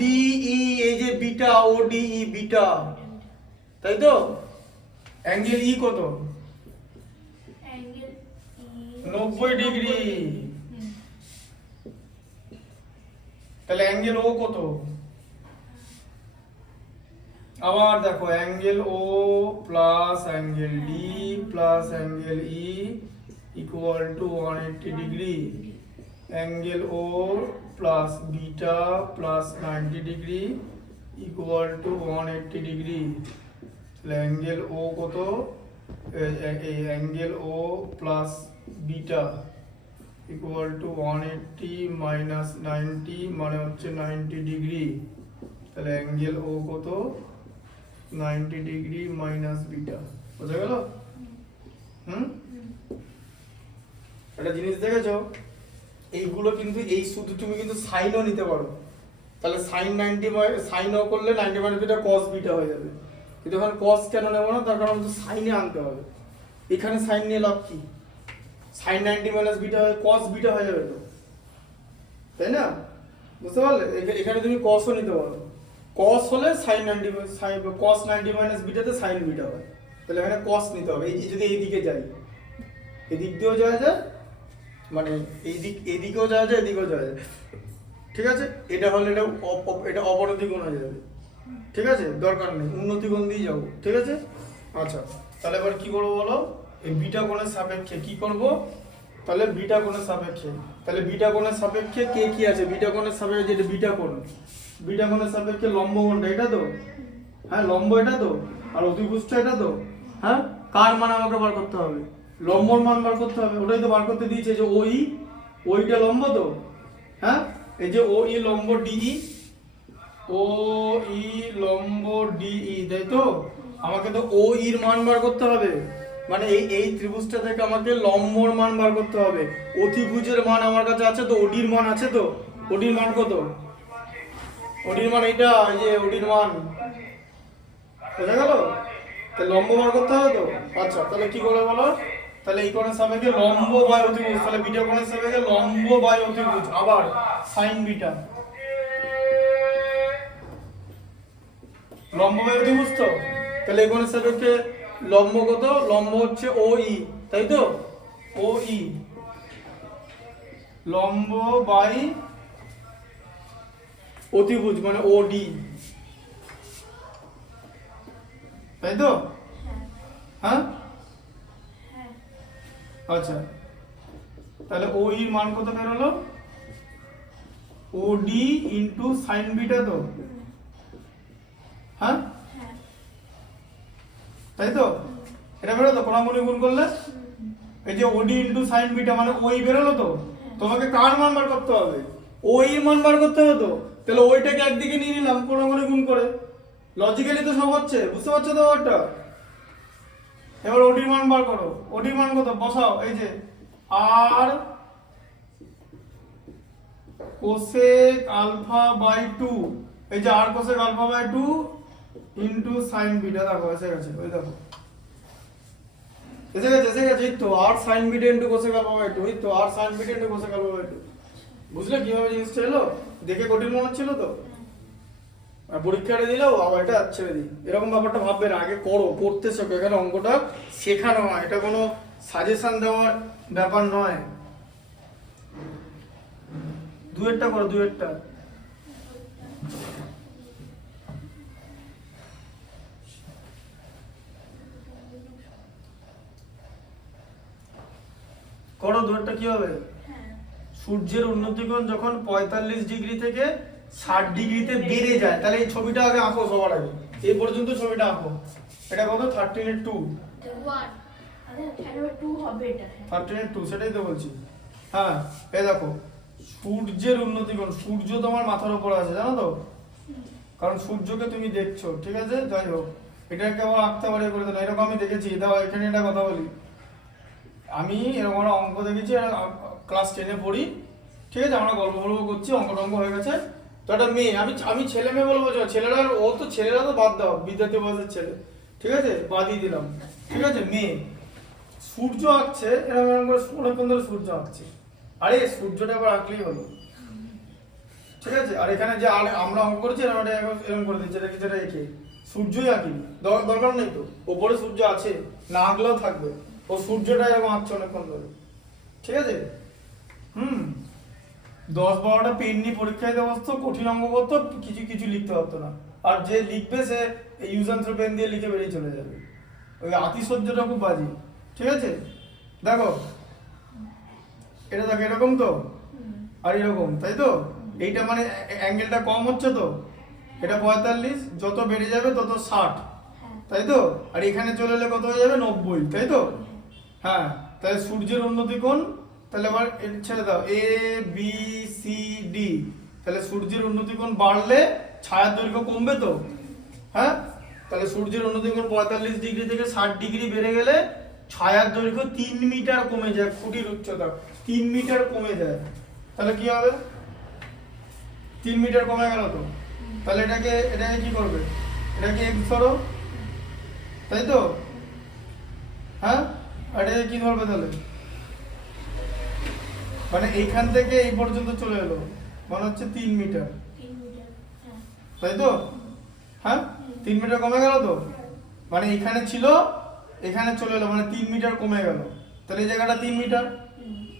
ডি ই, এই যে beta, O D E beta, তাই তো? অ্যাঙ্গেল ই কত? Angle E 90 degree. তাহলে অ্যাঙ্গেল ও কত? আবার দেখো, angle O plus angle D plus angle E equal to 180 degree. Angle O plus beta plus 90 degree equal to 180 degree. তাহলে angle O কত? এই angle O plus beta equal to 180 minus 90 মানে হচ্ছে 90 degree. তাহলে angle O কত? 90 degree minus beta, বোঝা গেল? একটা জিনিস দেখেছো, এইগুলো কিন্তু এই শুধু তুমি কিন্তু সাইনও নিতে পারো, তাহলে সাইন 90 সাইনও করলে 90 মাইনাস বিটা কস বিটা হয়ে যাবে। কিন্তু এখন কস কেন নেবো না? তার কারণ সাইনে আনতে হবে। এখানে সাইন নিয়ে লাভ কি? সাইন 90 মাইনাস বিটা হয়ে কস বিটা হয়ে যাবে তো, তাই না? বুঝতে পারলে? এখানে তুমি কসও নিতে পারো, cos হলে sin 90 cos 90 মাইনাস বিটাতে sin বিটা হয়, তাহলে এখানে cos নিতে হবে। এই যদি এই দিকে যাই, এদিক দিয়েও যাওয়া যায়, মানে এদিকেও যাওয়া যায়, এদিকেও যাওয়া যায়, ঠিক আছে। এটা হলে এটা অবনতি কোণ হয়ে যাবে, ঠিক আছে, দরকার নেই, উন্নতি কোণ দিয়ে যাবো, ঠিক আছে। আচ্ছা, তাহলে এবার কি করবো বলো, এই বিটা কোণের সাপেক্ষে কি করব, তাহলে বিটা কোণের সাপেক্ষে, তাহলে বিটা কোণের সাপেক্ষে কে কি আছে, বিটা কোণের সাপেক্ষে যেটা বিটা কোণ, বিটা কোণের সাপেক্ষে লম্ব কোণটা এটা তো, হ্যাঁ লম্ব এটা তো, আর অতিভুজ এটা তো, হ্যাঁ কার মান আমাকে বার করতে হবে, লম্বর মান বার করতে হবে, ওটাই তো বার করতে দিয়েছে, যে ওইটা লম্ব তো, হ্যাঁ এই যে ও ই লম্ব ডিই, ও ই লম্ব ডিই, তাই তো, আমাকে তো ও এর মান বার করতে হবে, মানে এই ত্রিভুজটা থেকে আমাকে লম্বর মান বার করতে হবে। অতিভুজের মান আমার কাছে আছে তো, ওডির মান আছে তো, ওডির মান কত, ওডির মান এইটা, এই যে ওডির মান বোঝা গেল, তাহলে লম্ব বার করতে হবে তো। আচ্ছা, তাহলে কি করে বলো, তাহলে এই কোণের সাপেক্ষে লম্ব বাই অতিভুজ, তাহলে বিটা কোণের সাপেক্ষে লম্ব বাই অতিভুজ, আবার sin বিটা, লম্ব বাই অতিভুজ তো, তাহলে এই কোণের সাপেক্ষে লম্ব কত, লম্ব হচ্ছে ও ই, তাই তো, ও ই লম্ব বাই অতিভুজ মানে ও ডি, তাই তো, হ্যাঁ আচ্ছা, তাহলে ও এর মান কত বের হলো, ও ডি ইনটু sin বিটা তো, হ্যাঁ তাই তো, এটা বেরোলো তো, কোণাগুণি গুণ করলে এই যে ওডি ইনটু sin বিটা মানে ওই বেরোলো তো, তোমাকে কার মান বার করতে হবে, ওই মান বার করতে হবে তো, তাহলে ওইটাকে একদিকে নিয়ে নিলাম কোণাগুণি গুণ করে, লজিক্যালি তো সব হচ্ছে, বুঝতে পারছো তো ব্যাপারটা। এবার ওডির মান বার করো, ওডির মান কত বসাও, এই যে আর কোসেক আলফা বাই 2, এই যে R cosec alpha by 2 into sin beta, দেখো এসে গেছে, ওই দেখো এসে গেছে, এই তো R sin beta into cosec alpha by 2, এই তো R sin beta into cosec alpha by 2, বুঝলে কিভাবে জিনিসটা এলো, দেখে কঠিন মনে হচ্ছিল তো, আর পরীক্ষাটা দিলেও আবার এটা ছেড়ে দিই, এরকম ব্যাপারটা ভাববে না, আগে করো, করতে শেখো, এখানে অঙ্কটা শেখানো হয়, এটা কোনো সাজেশন দেওয়ার ব্যাপার নয়। দুয়েরটা করো, দুয়েরটা করো, দুয়েরটা কি হবে, সূর্যের উন্নতিকোণ যখন 45 ডিগ্রি থেকে 60 ডিগ্রিতে বেড়ে যায়, তাহলে এই ছবিটা আগে আঁকো, সবার আগে এই পর্যন্ত ছবিটা আঁকো, এটা কত 13/2, 13/2 সেটাই তো বলছি, হ্যাঁ এই দেখো সূর্যের উন্নতিকোণ, সূর্য তোমার মাথার উপর আছে জানো তো, কারণ সূর্যকে তুমি দেখছো, ঠিক আছে, যাই হোক এটাকে আবার আঁকতে পারে করে দেবো, এরকম আমি দেখেছি, দাও এখানে একটা কথা বলি, আমি এরকম একটা অঙ্ক দেখেছি, ক্লাস 10-এ পড়ি, ঠিক আছে, আমরা গল্প করছি, অঙ্ক টঙ্ক হয়ে গেছে, তো একটা মেয়ে, আমি ছেলে মেয়ে বলবো, ছেলেরা ও তো ছেলেরা তো বাদ দাও, বিদ্যার্থী বয়সের ছেলে, ঠিক আছে, বাদই দিলাম, ঠিক আছে, মেয়ে সূর্য আঁকছে, এরকম করে অনেকক্ষণ ধরে সূর্য আঁকছে, আরে সূর্যটা আবার আঁকলেই হলো, ঠিক আছে, আর এখানে যে আমরা অঙ্ক করেছি এরকম করে দিচ্ছি, যেটা এঁকে সূর্যই আঁকি, দরকার নেই তো, ওপরে সূর্য আছে, না আঁকলেও থাকবে, ও সূর্যটা এরকম আঁকছে অনেকক্ষণ ধরে, ঠিক আছে। 10-12টা পেন নিয়ে পরীক্ষায় দেওয়া বসতো, কঠিন অঙ্ক করতো, কিছু লিখতে পারতো না, আর যে লিখবে সে ইউজ অ্যান্ড থ্রো পেন দিয়ে লিখে বেরিয়ে চলে যাবে, ওই আতিশয্যটা খুব বাজে, ঠিক আছে। দেখো এটা দেখো এরকম তো, আর এরকম, তাই তো, এইটা মানে অ্যাঙ্গেলটা কম হচ্ছে তো, এটা 45, যত বেড়ে যাবে তত 60, তাই তো, আর এখানে চলে এলে কত হয়ে যাবে 90, তাই তো, হ্যাঁ, তাহলে সূর্যের উন্নতিকোণ, তাহলে আবার ছেড়ে দাও এ বি সি ডি, তাহলে সূর্যের উন্নতিকোণ বাড়লে ছায়ার দৈর্ঘ্য কমবে তো, হ্যাঁ, তাহলে সূর্যের উন্নতিকোণ 45 ডিগ্রি থেকে 60 ডিগ্রি বেড়ে গেলে ছায়ার দৈর্ঘ্য 3 মিটার কমে যায়, খুঁটির উচ্চতা 3 মিটার কমে যায়, তাহলে কি হবে, 3 মিটার কমে গেল তো, তাহলে এটাকে কি করবে, এটাকে x ধরো, তাই তো, হ্যাঁ, আর এটাকে কি ধরবে তাহলে, মানে এইখান থেকে এই পর্যন্ত চলে এলো, মানে হচ্ছে 3 মিটার, তাই তো, হ্যাঁ 3 মিটার কমে গেল তো, মানে এখানে ছিল এখানে চলে এলো, মানে 3 মিটার কমে গেল, তাহলে এই জায়গাটা 3 মিটার,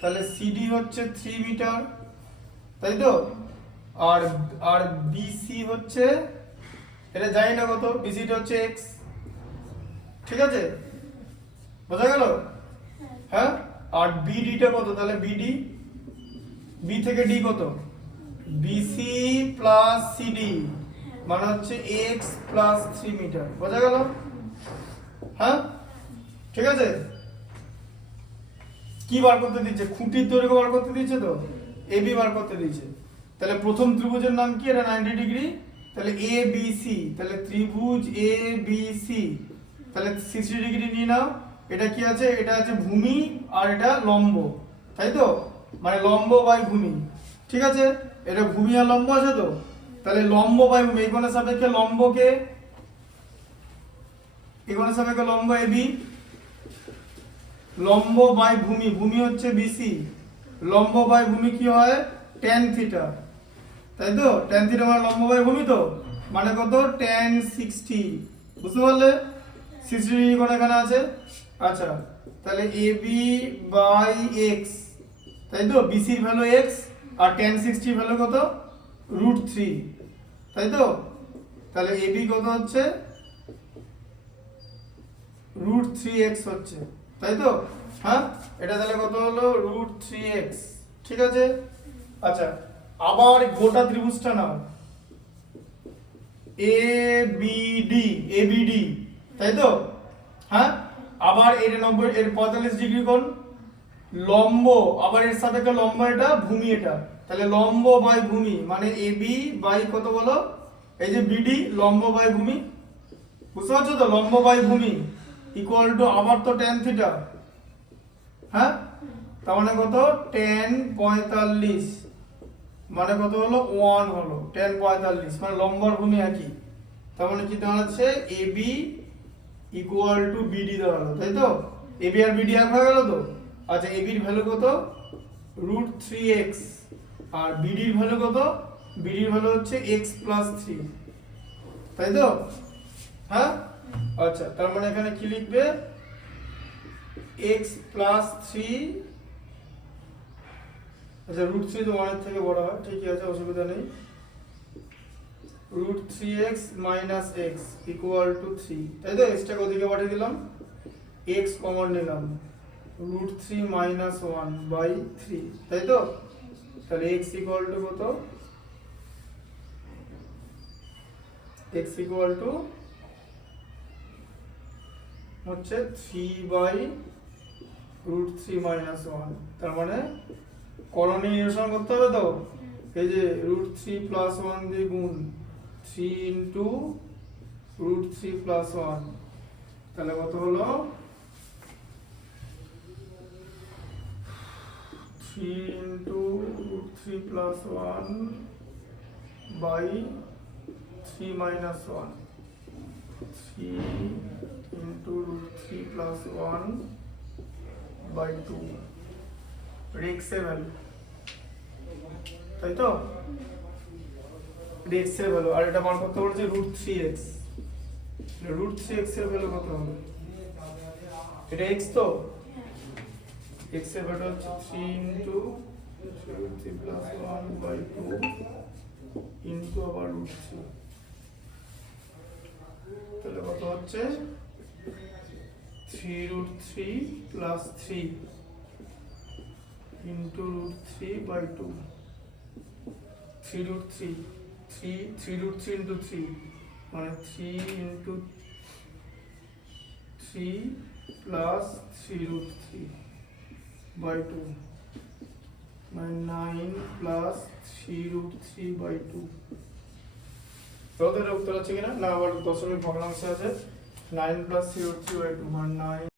তাহলে সিডি হচ্ছে 3 মিটার, তাই তো। আর আর বিসি হচ্ছে, এটা জানি না কত, বিসিটা হচ্ছে এক্স, ঠিক আছে, বোঝা গেল। হ্যাঁ আর বিডিটা কত, তাহলে বিডি, বি থেকে ডি কত, বিসি প্লাস সিডি মানে হচ্ছে এক্স প্লাস 3 মিটার, বোঝা গেল। হ্যাঁ ঠিক আছে, কি বার করতে দিচ্ছে, খুঁটির দৈর্ঘ্য বার করতে দিচ্ছে তো, এবি বার করতে দিচ্ছে। তাহলে প্রথম ত্রিভুজের নাম কি, এটা 90 ডিগ্রি, তাহলে এ বি সি, তাহলে ত্রিভুজ এ বি সি, তাহলে 60 ডিগ্রি নিয়ে নাও। এটা কি আছে, এটা আছে ভূমি আর এটা লম্ব, তাই তো, মানে লম্ব বাই ভূমি, ঠিক আছে। এটা ভূমি আর লম্ব আছে তো, তাহলে লম্ব বাই ভূমি, এই কোণের সাপেক্ষে লম্বকে, এই কোণের সাপেক্ষে লম্ব এবি, লম্ব বাই ভূমি, ভূমি হচ্ছে বিসি, লম্ব বাই ভূমি কি হয় tan থিটা, তাই তো, tan থিটা মানে লম্ব বাই ভূমি, তো মানে কত tan 60, বুঝতে পারলে, 60 ডিগ্রি কোণ এখানে আছে। আচ্ছা তাহলে এবি বাই এক্স, তাই তো, বিসির ভ্যালু এক্স আর tan 60 ভ্যালু কত √3, তাই তো, তাহলে এবি কত হচ্ছে √3x হচ্ছে, তাই তো। হ্যাঁ এটা তাহলে কত হলো √3x, ঠিক আছে। আচ্ছা আবার গোটা ত্রিভুজটা নাও, এবিডি, এবিডি, তাই তো। হ্যাঁ আবার এটা 90, এর 45 ডিগ্রি কোণ, লম্ব আবার এর সাপেক্ষে লম্ব, এটা ভূমি, এটা তাহলে লম্ব বাই ভূমি মানে এবি বাই কত বলো, এই যে বিডি, লম্ব বাই ভূমি, বুঝতে পারছো তো, লম্ব বাই ভূমি ইকুয়াল টু আবার তো tan থিটা, হ্যাঁ তার মানে কত tan 45, মানে কত হলো 1 হলো, tan 45 মানে লম্ব আর ভূমি একই, তার মানে কি দাঁড়াচ্ছে এবি ইকুয়াল টু বিডি দাঁড়ালো, তাই তো, এবি আর বিডি এক হয়ে গেল তো। আচ্ছা এবির ভ্যালু কত √3x আর বিডির ভ্যালু কত, বিডির ভ্যালু হচ্ছে x প্লাস 3, তাই তো। হ্যাঁ আচ্ছা তার মানে এখানে কি লিখবে, x প্লাস 3, আচ্ছা √3 তো 1 এর থেকে বড় হয়, ঠিকই আছে, অসুবিধা নেই, √3x minus x equal to 3, তাই তো, x টাকে ওদিকে পাঠিয়ে দিলাম, x কমন নিলাম, √3 মাইনাস 1 বাই 3, তাই তো, তাহলে x ইকুয়াল টু কত, x ইকুয়াল টু হচ্ছে 3 বাই √3 মাইনাস 1, তার মানে করণীয় নিরসন করতে হবে তো, এই যে √3 প্লাস 1 দিয়ে গুণ 3 ইন্টু √3 প্লাস 1, তাহলে কত হলো 3 into √3 plus 1 by 3 minus 1, 3 into √3 plus 1 by 2, রেক্সের ভ্যালু, তাই তো, রেক্সের ভ্যালু, আর এটা বার করতে বলছে √3x, √3x এর ভ্যালু কত হবে, এটা x তো, x এর ভ্যালু হচ্ছে 3 ইন্টু √3 প্লাস 1 বাই 2 ইন্টু আবার √3, তাহলে কত হচ্ছে 3√3 প্লাস 3 ইন্টু √3 বাই 2, 3√3 ইন্টু 3 মানে 3 ইন্টু 3 প্লাস 3√3 বাই 2 মানে 9 প্লাস 3√3 বাই 2, কত উত্তর আছে কিনা, না আবার দশমিক ভগ্নাংশ আছে, 9 প্লাস 3√3 বাই 2 মানে 9।